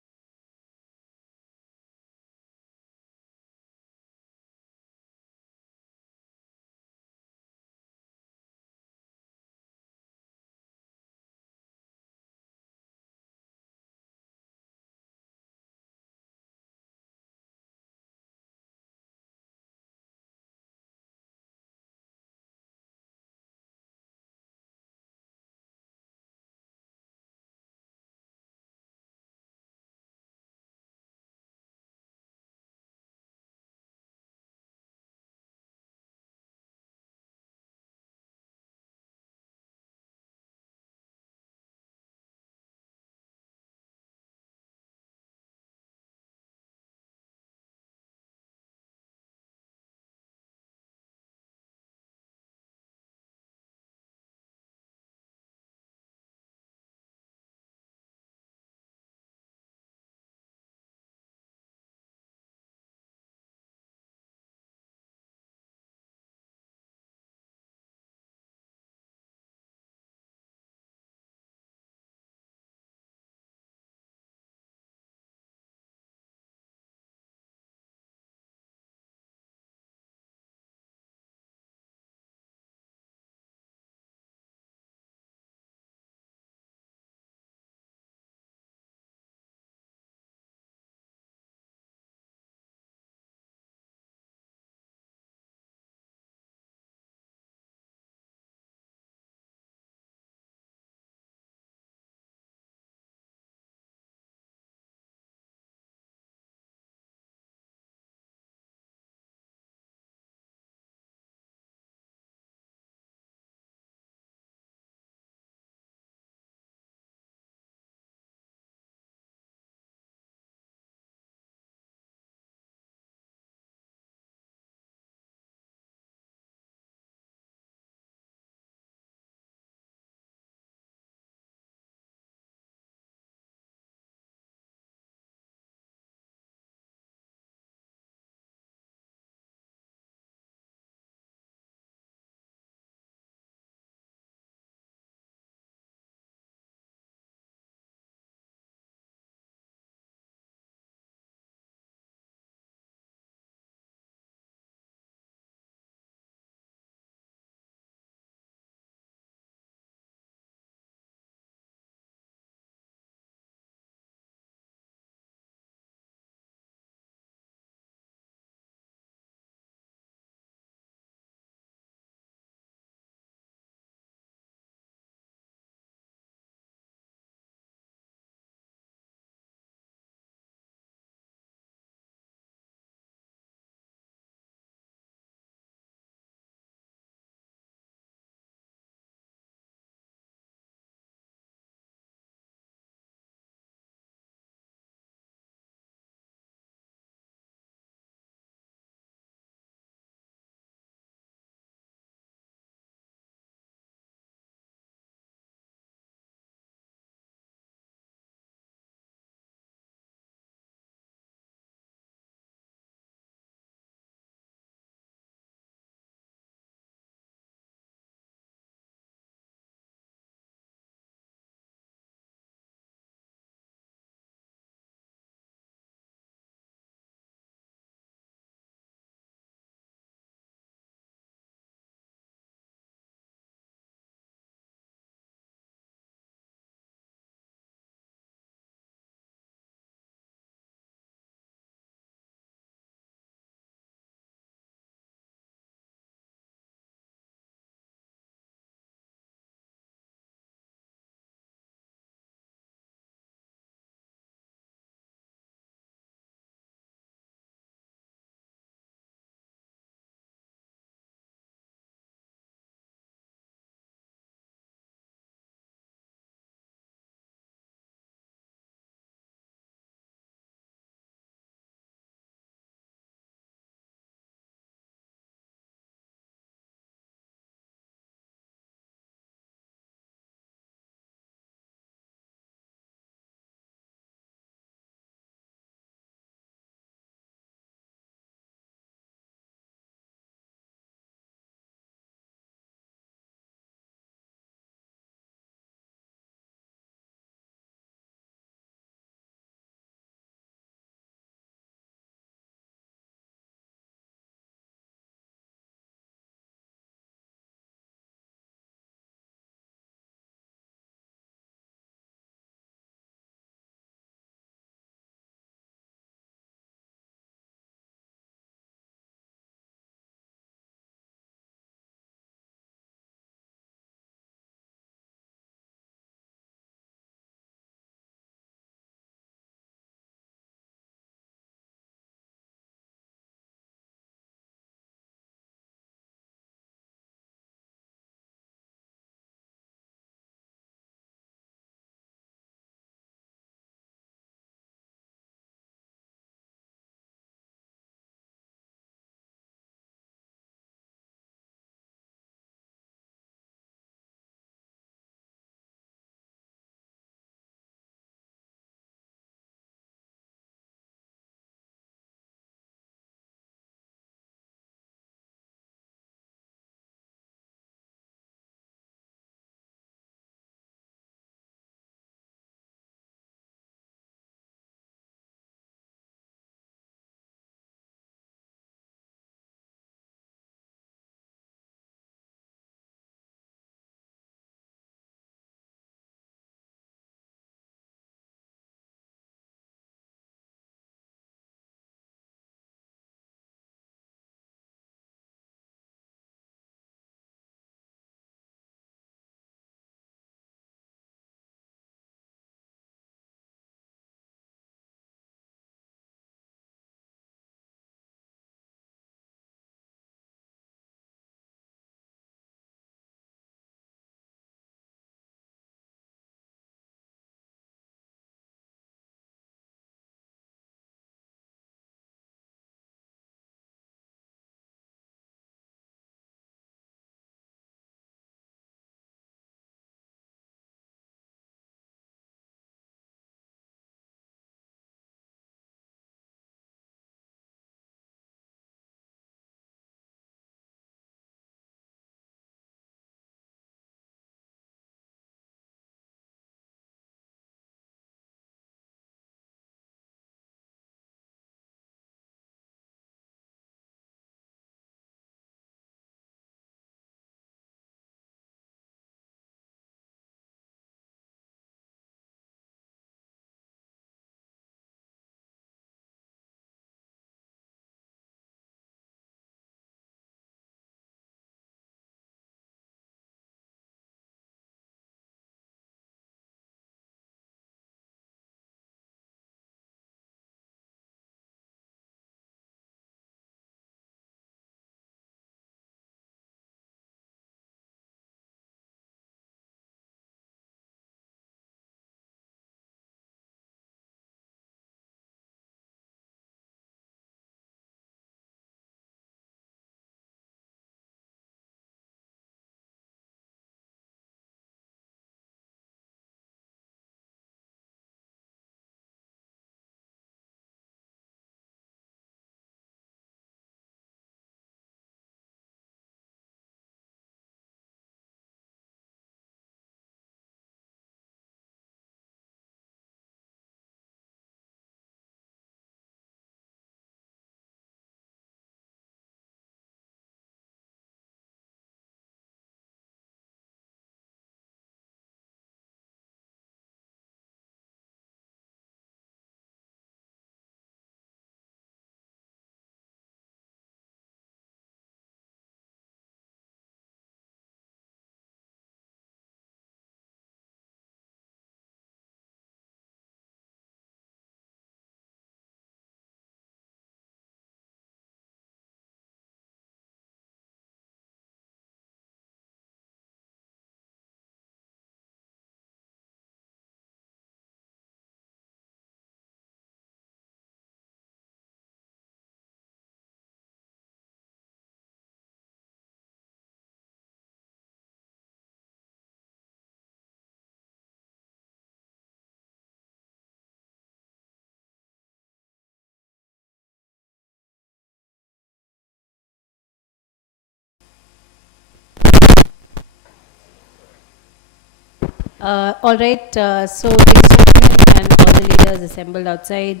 All right, so ladies and gentlemen and all the leaders assembled outside,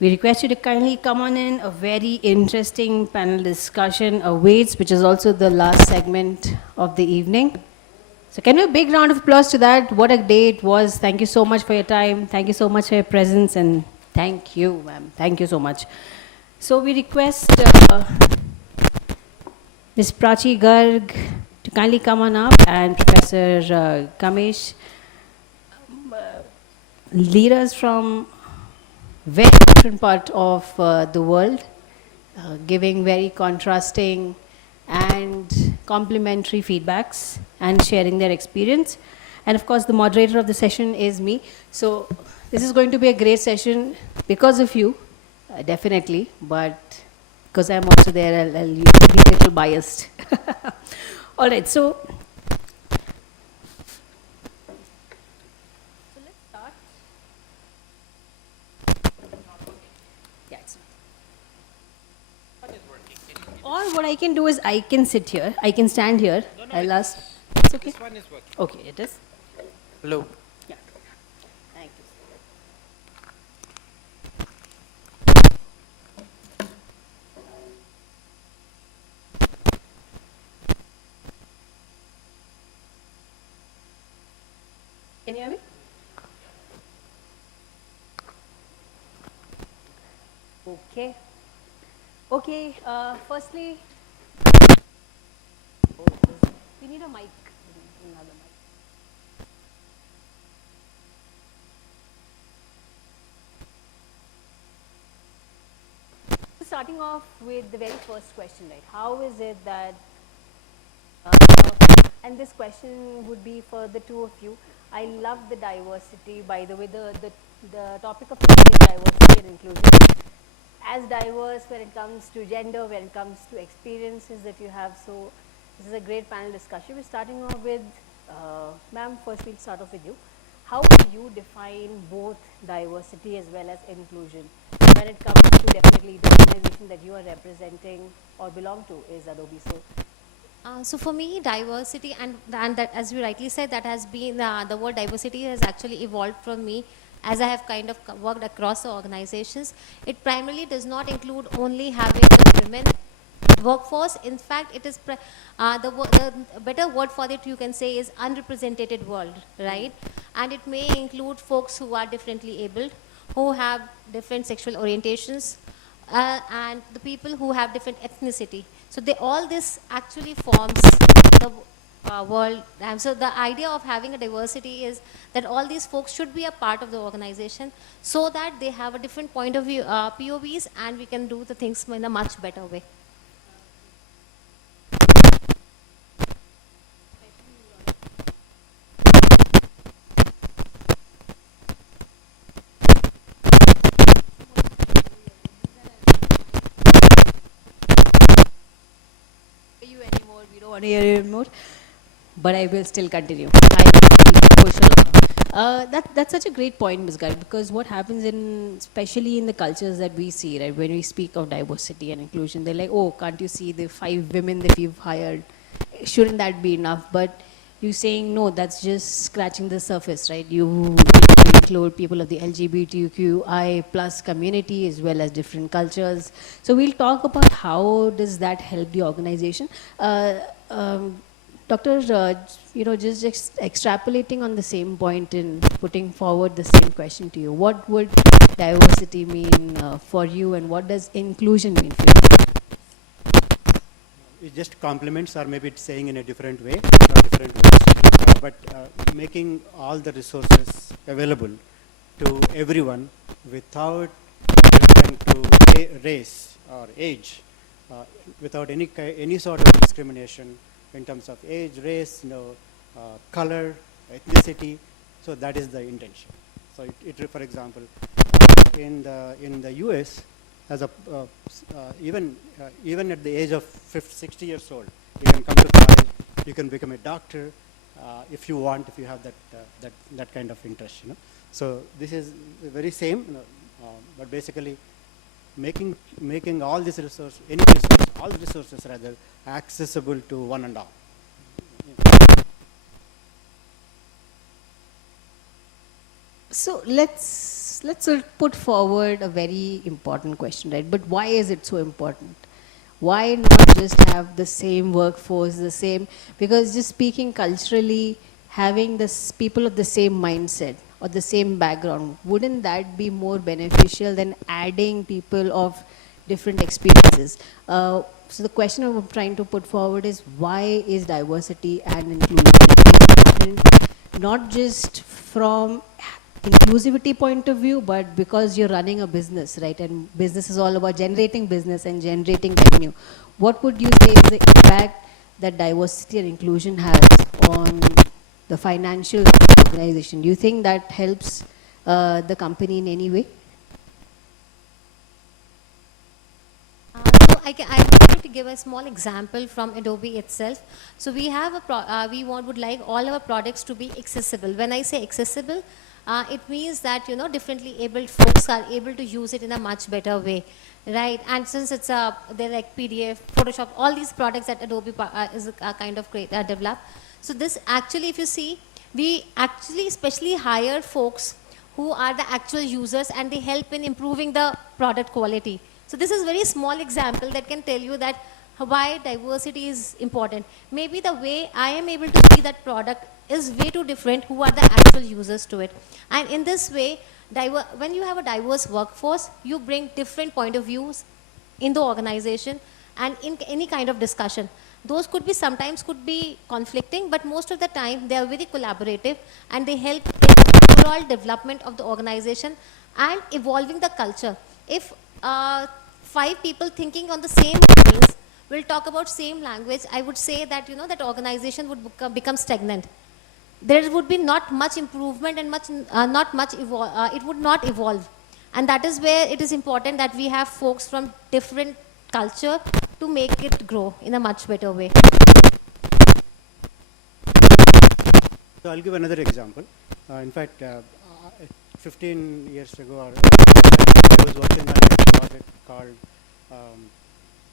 we request you to kindly come on in. A very interesting panel discussion awaits, which is also the last segment of the evening. So can we have a big round of applause to that? What a day it was. Thank you so much for your time. Thank you so much for your presence, and thank you, ma'am. Thank you so much. So we request Ms. Prachi Garg to kindly come on up, and Professor Kamesh, leaders from very different part of the world, giving very contrasting and complementary feedbacks and sharing their experience. And of course, the moderator of the session is me. So this is going to be a great session because of you, definitely, but because I'm also there, I'll be a little biased. All right, so let's start. Yeah, it's or what I can do is I can sit here, I can stand here. I'll ask. It's okay. This one is working. Okay, it is. Hello. Yeah. Thank you. Can you hear me? Okay. Okay, firstly, we need a mic, another mic. Starting off with the very first question, right? How is it that, and this question would be for the two of you. I love the diversity, by the way, the topic of today is diversity and inclusion. As diverse when it comes to gender, when it comes to experiences that you have. So this is a great panel discussion. We're starting off with, ma'am, first we'll start off with you. How do you define both diversity as well as inclusion when it comes to definitely the organization that you are representing or belong to is Adobe? So for me, diversity and that, as you rightly said, that has been, the word diversity has actually evolved from me as I have kind of worked across the organizations. It primarily does not include only having the women workforce. In fact, it is the better word for it you can say is unrepresented world, right? And it may include folks who are differently abled, who have different sexual orientations, and the people who have different ethnicity. So all this actually forms the world. And so the idea of having a diversity is that all these folks should be a part of the organization so that they have a different point of view, POVs, and we can do the things in a much better way. You anymore, we don't want to hear you anymore, but I will still continue. I will push along. That's such a great point, Ms. Garg, because what happens especially in the cultures that we see, right, when we speak of diversity and inclusion, they're like, oh, can't you see the 5 women that we've hired? Shouldn't that be enough? But you're saying, no, that's just scratching the surface, right? You include people of the LGBTQI plus community as well as different cultures. So we'll talk about how does that help the organization. Doctor, just extrapolating on the same point and putting forward the same question to you. What would diversity mean for you, and what does inclusion mean for you? It just complements, or maybe it's saying in a different way, or different ways, but making all the resources available to everyone without reference to race or age, without any sort of discrimination in terms of age, race, color, ethnicity. So that is the intention. So for example, in the US, as a even at the age of 60 years old, you can come to college, you can become a doctor if you want, if you have that kind of interest. So this is very same, but basically making all these resources, all resources rather, accessible to one and all. So let's sort of put forward a very important question, right? But why is it so important? Why not just have the same workforce, the same? Because just speaking culturally, having this people of the same mindset or the same background, wouldn't that be more beneficial than adding people of different experiences? So the question I'm trying to put forward is, why is diversity and inclusivity important? Not just from inclusivity point of view, but because you're running a business, right? And business is all about generating business and generating revenue. What would you say is the impact that diversity and inclusion has on the financial organization? Do you think that helps the company in any way? So I would like to give a small example from Adobe itself. So we have would like all our products to be accessible. When I say accessible, it means that differently abled folks are able to use it in a much better way, right? And since they're like PDF, Photoshop, all these products that Adobe is kind of developed. So this actually, if you see, we actually especially hire folks who are the actual users, and they help in improving the product quality. So this is very small example that can tell you that why diversity is important. Maybe the way I am able to see that product is way too different who are the actual users to it. And in this way, when you have a diverse workforce, you bring different point of views in the organization and in any kind of discussion. Those sometimes could be conflicting, but most of the time they are very collaborative, and they help in the overall development of the organization and evolving the culture. If 5 people thinking on the same lines will talk about same language, I would say that that organization would become stagnant. There would be not much improvement and it would not evolve. And that is where it is important that we have folks from different culture to make it grow in a much better way. So I'll give another example. In fact, 15 years ago, I was working on a project called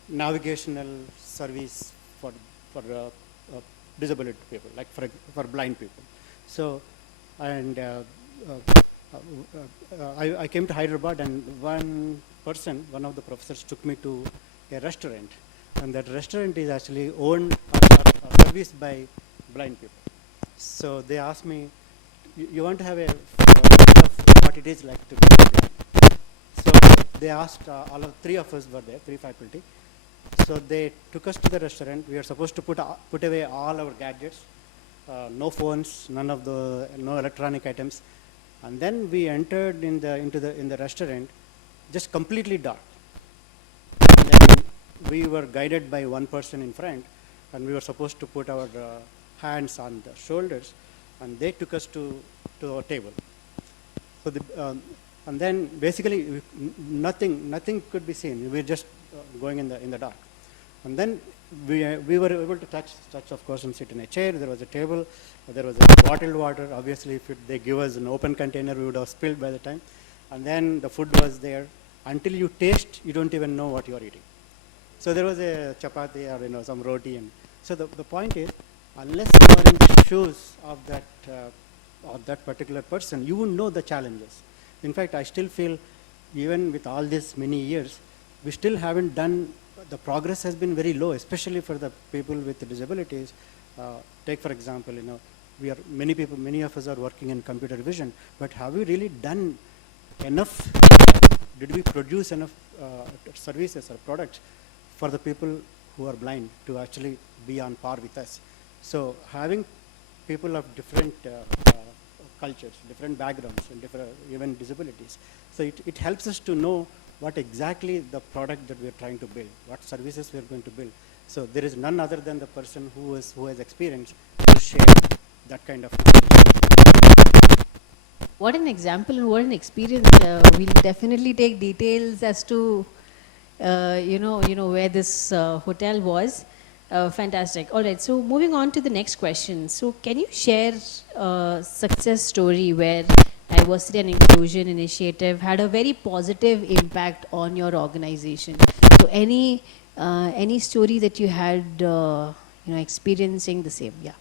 navigational service for disability people, like for blind people. So, and I came to Hyderabad, and one of the professors took me to a restaurant, and that restaurant is actually owned or serviced by blind people. So they asked me, you want to have a feel of what it is like to be blind? So they asked, three of us were there, 3 faculty. So they took us to the restaurant. We are supposed to put away all our gadgets, no phones, no electronic items, and then we entered in the restaurant, just completely dark. And then we were guided by one person in front, and we were supposed to put our hands on the shoulders, and they took us to our table. So and then basically nothing could be seen. We were just going in the dark. And then we were able to touch of course, and sit in a chair. There was a table, there was a bottled water. Obviously, if they give us an open container, we would have spilled by the time. And then the food was there. Until you taste, you don't even know what you are eating. So there was a chapati or some roti. And so the point is, unless you are in the shoes of that particular person, you won't know the challenges. In fact, I still feel, even with all this many years, we still haven't done, the progress has been very low, especially for the people with disabilities. Take for example, many of us are working in computer vision, but have we really done enough? Did we produce enough services or products for the people who are blind to actually be on par with us? So having people of different cultures, different backgrounds, and different even disabilities. So it helps us to know what exactly the product that we are trying to build, what services we are going to build. So there is none other than the person who has experience to share that kind of knowledge. What an example and what an experience. We'll definitely take details as to where this hotel was. Fantastic. All right, so moving on to the next question. So can you share a success story where diversity and inclusion initiative had a very positive impact on your organization? So any story that you had experiencing the same? Yeah.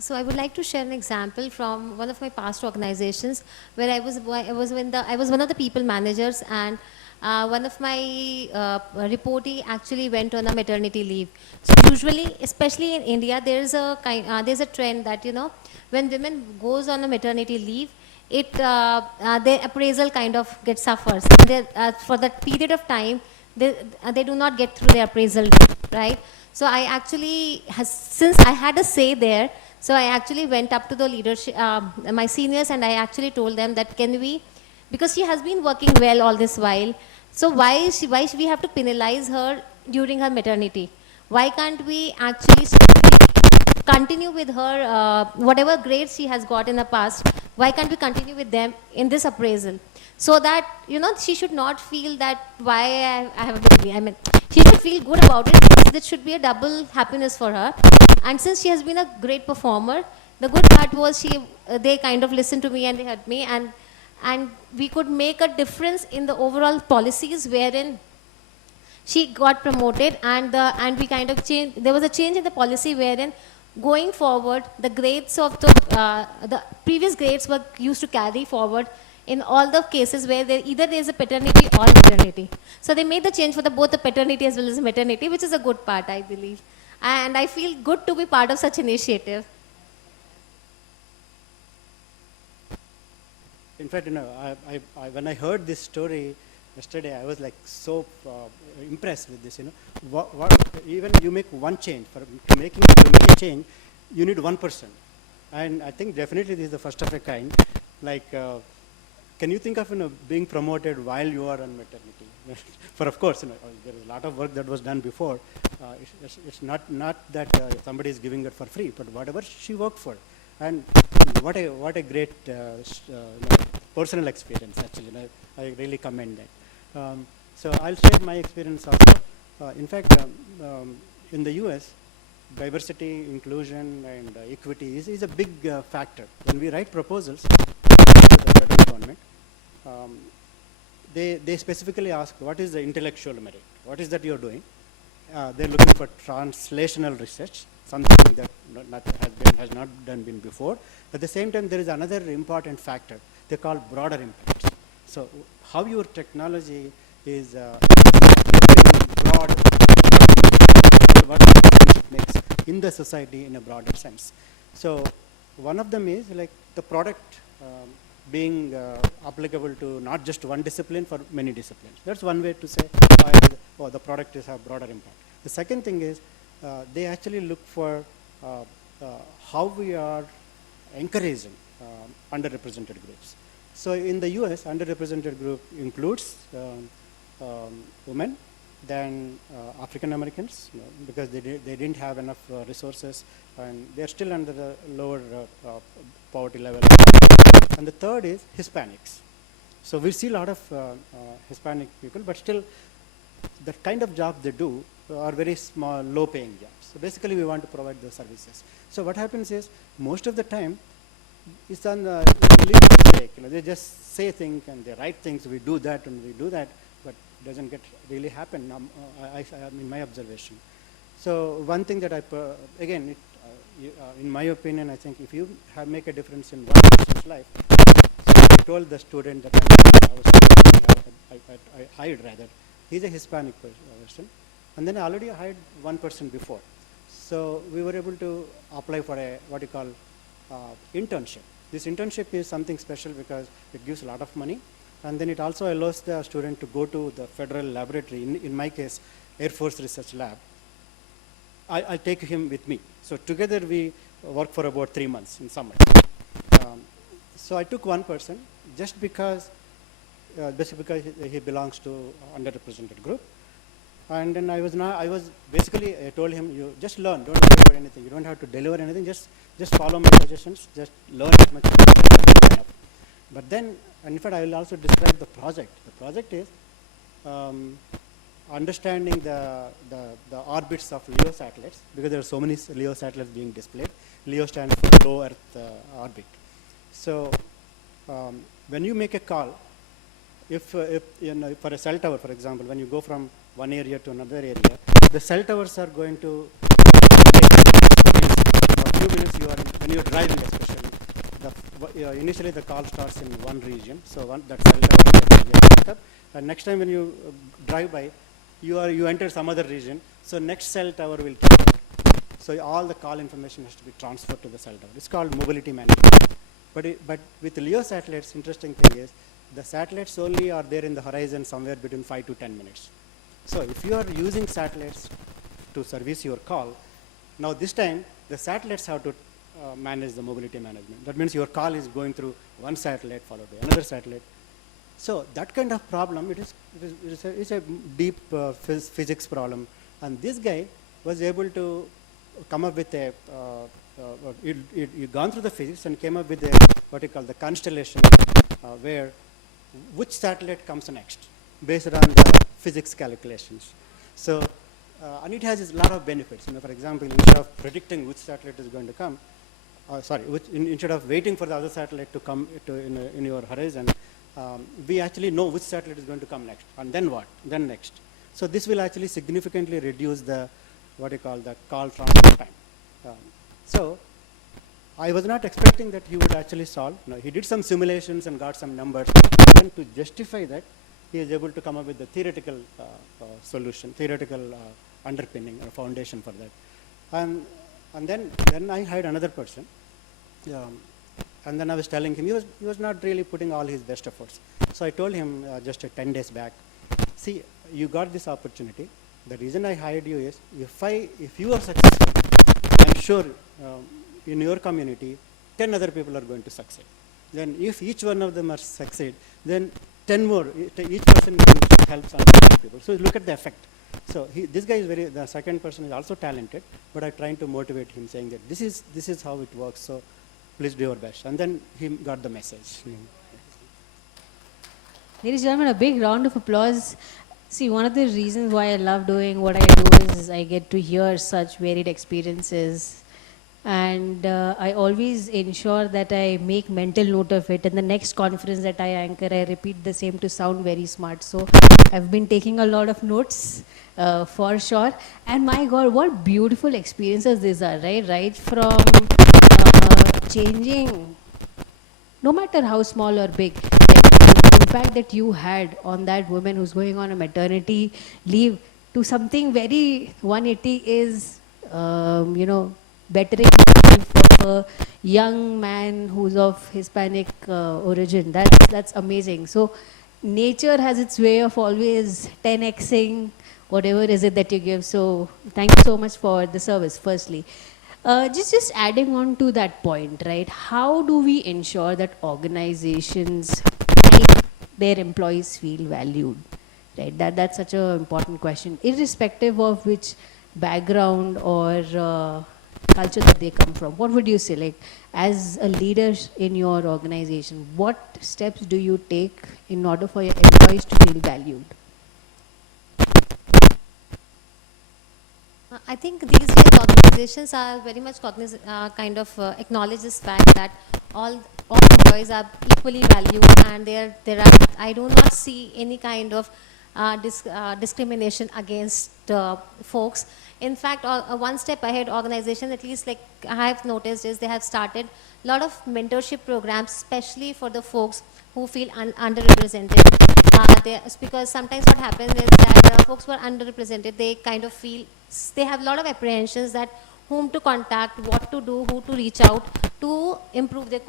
So I would like to share an example from one of my past organizations where I was one of the people managers, and one of my reportee actually went on a maternity leave. So usually, especially in India, there's a trend that, you know, when women goes on a maternity leave, their appraisal kind of gets suffers. For that period of time, they do not get through their appraisal, right? So I actually, since I had a say there, so I actually went up to the leadership, my seniors, and I actually told them that can we, because she has been working well all this while, so why should we have to penalize her during her maternity? Why can't we actually continue with her, whatever grades she has got in the past, why can't we continue with them in this appraisal? So that, you know, she should not feel that why I have a baby. I mean, she should feel good about it. That should be a double happiness for her. And since she has been a great performer, the good part was they kind of listened to me and they heard me, and we could make a difference in the overall policies wherein she got promoted, and we kind of changed. There was a change in the policy wherein going forward, the grades of the previous grades were used to carry forward in all the cases where either there is a paternity or maternity. So they made the change for both the paternity as well as maternity, which is a good part, I believe. And I feel good to be part of such initiative. In fact, you know, when I heard this story yesterday, I was like so impressed with this. You know, even you make one change to make a change, you need one person, and I think definitely this is the first of a kind. Like, can you think of, you know, being promoted while you are on maternity? For of course, you know, there is a lot of work that was done before. It's not that somebody is giving it for free, but whatever she worked for. And what a great personal experience, actually. I really commend that. So I'll share my experience also. In fact, in the US, diversity, inclusion, and equity is a big factor. When we write proposals to the federal government, they specifically ask, what is the intellectual merit? What is that you're doing? They're looking for translational research, something that has not been before. At the same time, there is another important factor they call broader impacts. So how your technology is broad, what difference it makes in the society in a broader sense. So one of them is like the product being applicable to not just one discipline, for many disciplines. That's one way to say, oh, the product has a broader impact. The second thing is they actually look for how we are encouraging underrepresented groups. So in the US, underrepresented group includes women, then African Americans, you know, because they didn't have enough resources, and they're still under the lower poverty level. And the third is Hispanics. So we see a lot of Hispanic people, but still the kind of job they do are very small, low-paying jobs. So basically, we want to provide those services. So what happens is, most of the time, it's on the legal sake. You know, they just say things and they write things. We do that and we do that, but it doesn't really happen. In my observation. So one thing that again, in my opinion, I think if you make a difference in one person's life. So I told the student that I hired rather. He's a Hispanic person. And then I already hired one person before. So we were able to apply for what you call internship. This internship is something special because it gives a lot of money. And then it also allows the student to go to the federal laboratory, in my case, Air Force Research Lab. I'll take him with me. So together we work for about 3 months in summer. So I took one person just because he belongs to underrepresented group. And then I told him, you just learn, don't worry about anything. You don't have to deliver anything, just follow my suggestions, just learn as much as you can. But then, and in fact, I will also describe the project. The project is understanding the orbits of LEO satellites, because there are so many LEO satellites being displayed. LEO stands for low Earth orbit. So when you make a call, if you know, for a cell tower, for example, when you go from one area to another area, the cell towers are going to few minutes you are when you're driving especially, initially the call starts in one region, so that cell tower gets picked up, and next time when you drive by, you enter some other region, so next cell tower will take it. So all the call information has to be transferred to the cell tower. It's called mobility management. But with LEO satellites, interesting thing is, the satellites only are there in the horizon somewhere between 5 to 10 minutes. So if you are using satellites to service your call, now this time the satellites have to manage the mobility management. That means your call is going through one satellite followed by another satellite. So that kind of problem, it's a deep physics problem. And this guy was able to come up with a, you gone through the physics and came up with a, what you call the constellation, where which satellite comes next based on the physics calculations. So, and it has a lot of benefits. For example, instead of predicting which satellite is going to come, instead of waiting for the other satellite to come in your horizon, we actually know which satellite is going to come next, and then what, then next. So this will actually significantly reduce the, what you call the call transfer time. So I was not expecting that he would actually solve. No, he did some simulations and got some numbers. And then to justify that, he is able to come up with the theoretical solution, theoretical underpinning or foundation for that. And then I hired another person. And then I was telling him, he was not really putting all his best efforts. So I told him just 10 days back, see, you got this opportunity. The reason I hired you is, if you are successful, I'm sure in your community, 10 other people are going to succeed. Then if each one of them are succeed, then 10 more, each person helps another 10 people. So look at the effect. So this guy is the second person is also talented, but I'm trying to motivate him saying that this is how it works, so please do your best. And then he got the message. Ladies and gentlemen, a big round of applause. See, one of the reasons why I love doing what I do is I get to hear such varied experiences. And I always ensure that I make mental note of it. In the next conference that I anchor, I repeat the same to sound very smart. So I've been taking a lot of notes for sure. And my God, what beautiful experiences these are, right? Right from changing, no matter how small or big, like the impact that you had on that woman who's going on a maternity leave to something very 180 is, bettering for a young man who's of Hispanic origin. That's amazing. So nature has its way of always 10xing whatever is it that you give. So thank you so much for the service, firstly. Just adding on to that point, right? How do we ensure that organizations make their employees feel valued? Right? That's such an important question, irrespective of which background or culture that they come from. What would you say, like, as a leader in your organization, what steps do you take in order for your employees to feel valued? I think these days organizations are very much acknowledge this fact that all employees are equally valued, and I do not see any kind of discrimination against folks. In fact, one step ahead organization, at least like I have noticed, is they have started a lot of mentorship programs, especially for the folks who feel underrepresented. Because sometimes what happens is that folks who are underrepresented, they kind of feel, they have a lot of apprehensions that whom to contact, what to do, who to reach out to improve their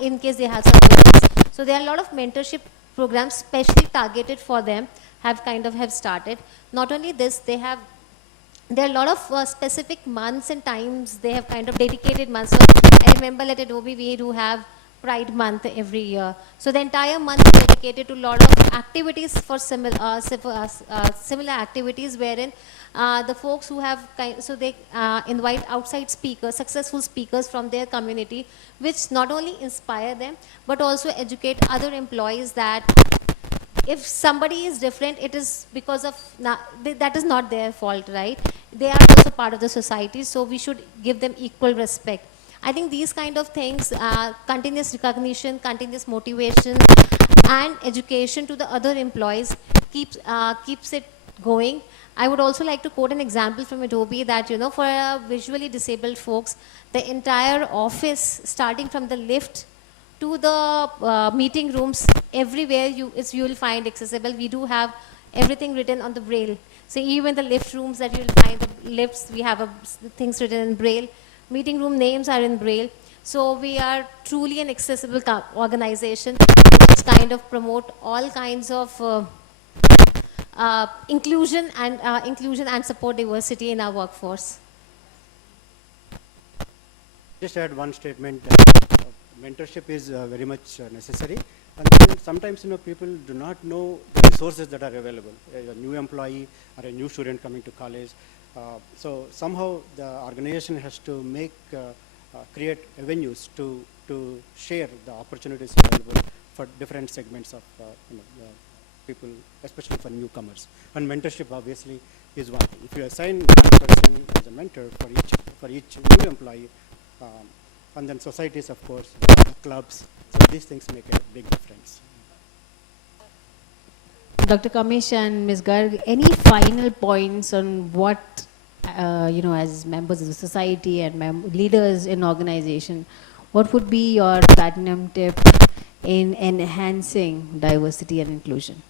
in case they have some questions. So there are a lot of mentorship programs specially targeted for them have started. Not only this, there are a lot of specific months and times. They have kind of dedicated months. So I remember at Adobe we do have Pride Month every year. So the entire month is dedicated to a lot of activities for similar activities, wherein the folks who have they invite outside speakers, successful speakers from their community, which not only inspire them but also educate other employees that if somebody is different, it is because of that is not their fault, right? They are also part of the society, so we should give them equal respect. I think these kind of things, continuous recognition, continuous motivation, and education to the other employees keeps it going. I would also like to quote an example from Adobe that, you know, for visually disabled folks, the entire office, starting from the lift to the meeting rooms, everywhere you will find accessible. We do have everything written on the braille. So even the lift rooms that you will find, the lifts, we have things written in braille. Meeting room names are in braille. So we are truly an accessible organization which kind of promote all kinds of inclusion and support diversity in our workforce. Just add one statement that mentorship is very much necessary. And then sometimes, you know, people do not know the resources that are available. A new employee or a new student coming to college. So somehow the organization has to create avenues to share the opportunities available for different segments of people, especially for newcomers. And mentorship obviously is one thing. If you assign one person as a mentor for each new employee, and then societies, of course, clubs, so these things make a big difference. Dr. Kamesh and Ms. Garg, any final points on what, as members of the society and leaders in organization, what would be your platinum tip in enhancing diversity and inclusion?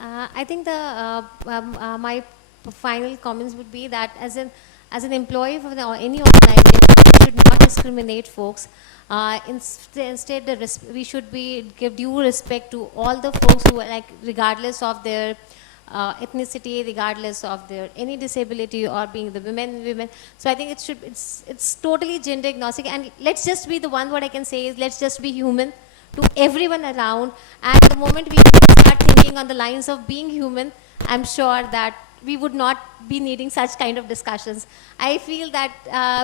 I think my final comments would be that as an employee of any organization, we should not discriminate folks. Instead, we should give due respect to all the folks who are, like, regardless of their ethnicity, regardless of their any disability, or being the women. So I think it's totally gender agnostic, and let's just be the one. What I can say is, let's just be human to everyone around. And the moment we start thinking on the lines of being human, I'm sure that we would not be needing such kind of discussions. I feel that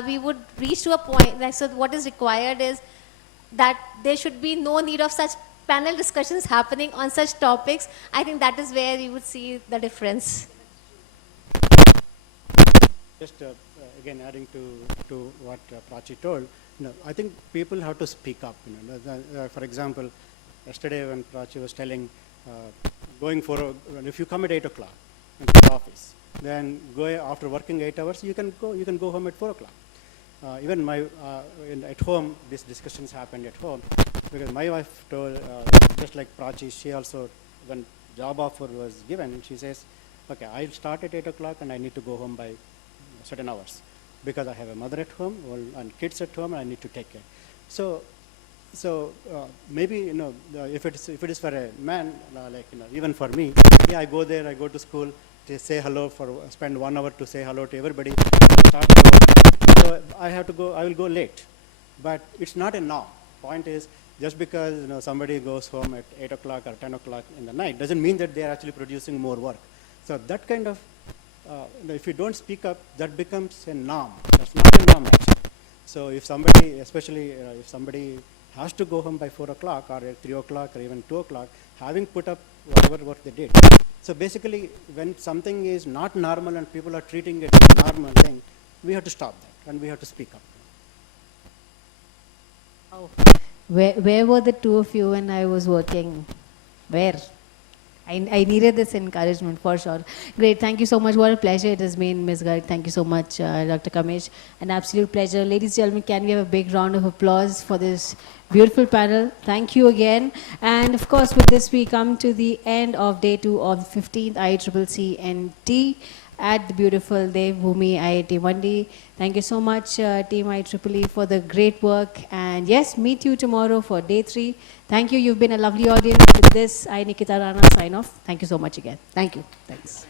we would reach to a point, like, so what is required is that there should be no need of such panel discussions happening on such topics. I think that is where you would see the difference. Just again adding to what Prachi told, I think people have to speak up. For example, yesterday when Prachi was telling, if you come at 8 o'clock into the office, then after working 8 hours, you can go home at 4 o'clock. Even at home, these discussions happened at home, because my wife told, just like Prachi, she also, when job offer was given, she says, okay, I'll start at 8 o'clock and I need to go home by certain hours, because I have a mother at home and kids at home and I need to take care. So maybe, if it is for a man, even for me, I go there, I go to school, to say hello, spend 1 hour to say hello to everybody, start my work. So I will go late, but it's not a norm. Point is, just because somebody goes home at 8 o'clock or 10 o'clock in the night doesn't mean that they are actually producing more work. So that kind of, if you don't speak up, that becomes a norm. That's not a norm actually. So if somebody, especially if somebody has to go home by 4 o'clock or at 3 o'clock or even 2 o'clock, having put up whatever work they did. So basically, when something is not normal and people are treating it as a normal thing, we have to stop that and we have to speak up. Oh. Where were the two of you when I was working? Where? I needed this encouragement for sure. Great, thank you so much. What a pleasure it has been, Ms. Garg. Thank you so much, Dr. Kamesh. An absolute pleasure. Ladies and gentlemen, can we have a big round of applause for this beautiful panel? Thank you again. And of course, with this, we come to the end of day 2 of the 15th IEEE at the beautiful Devbhoomi IIT Mandi. Thank you so much, Team IEEE, for the great work. And yes, meet you tomorrow for day 3. Thank you. You've been a lovely audience. With this, I, Nikita Rana, sign off. Thank you so much again. Thank you. Thanks.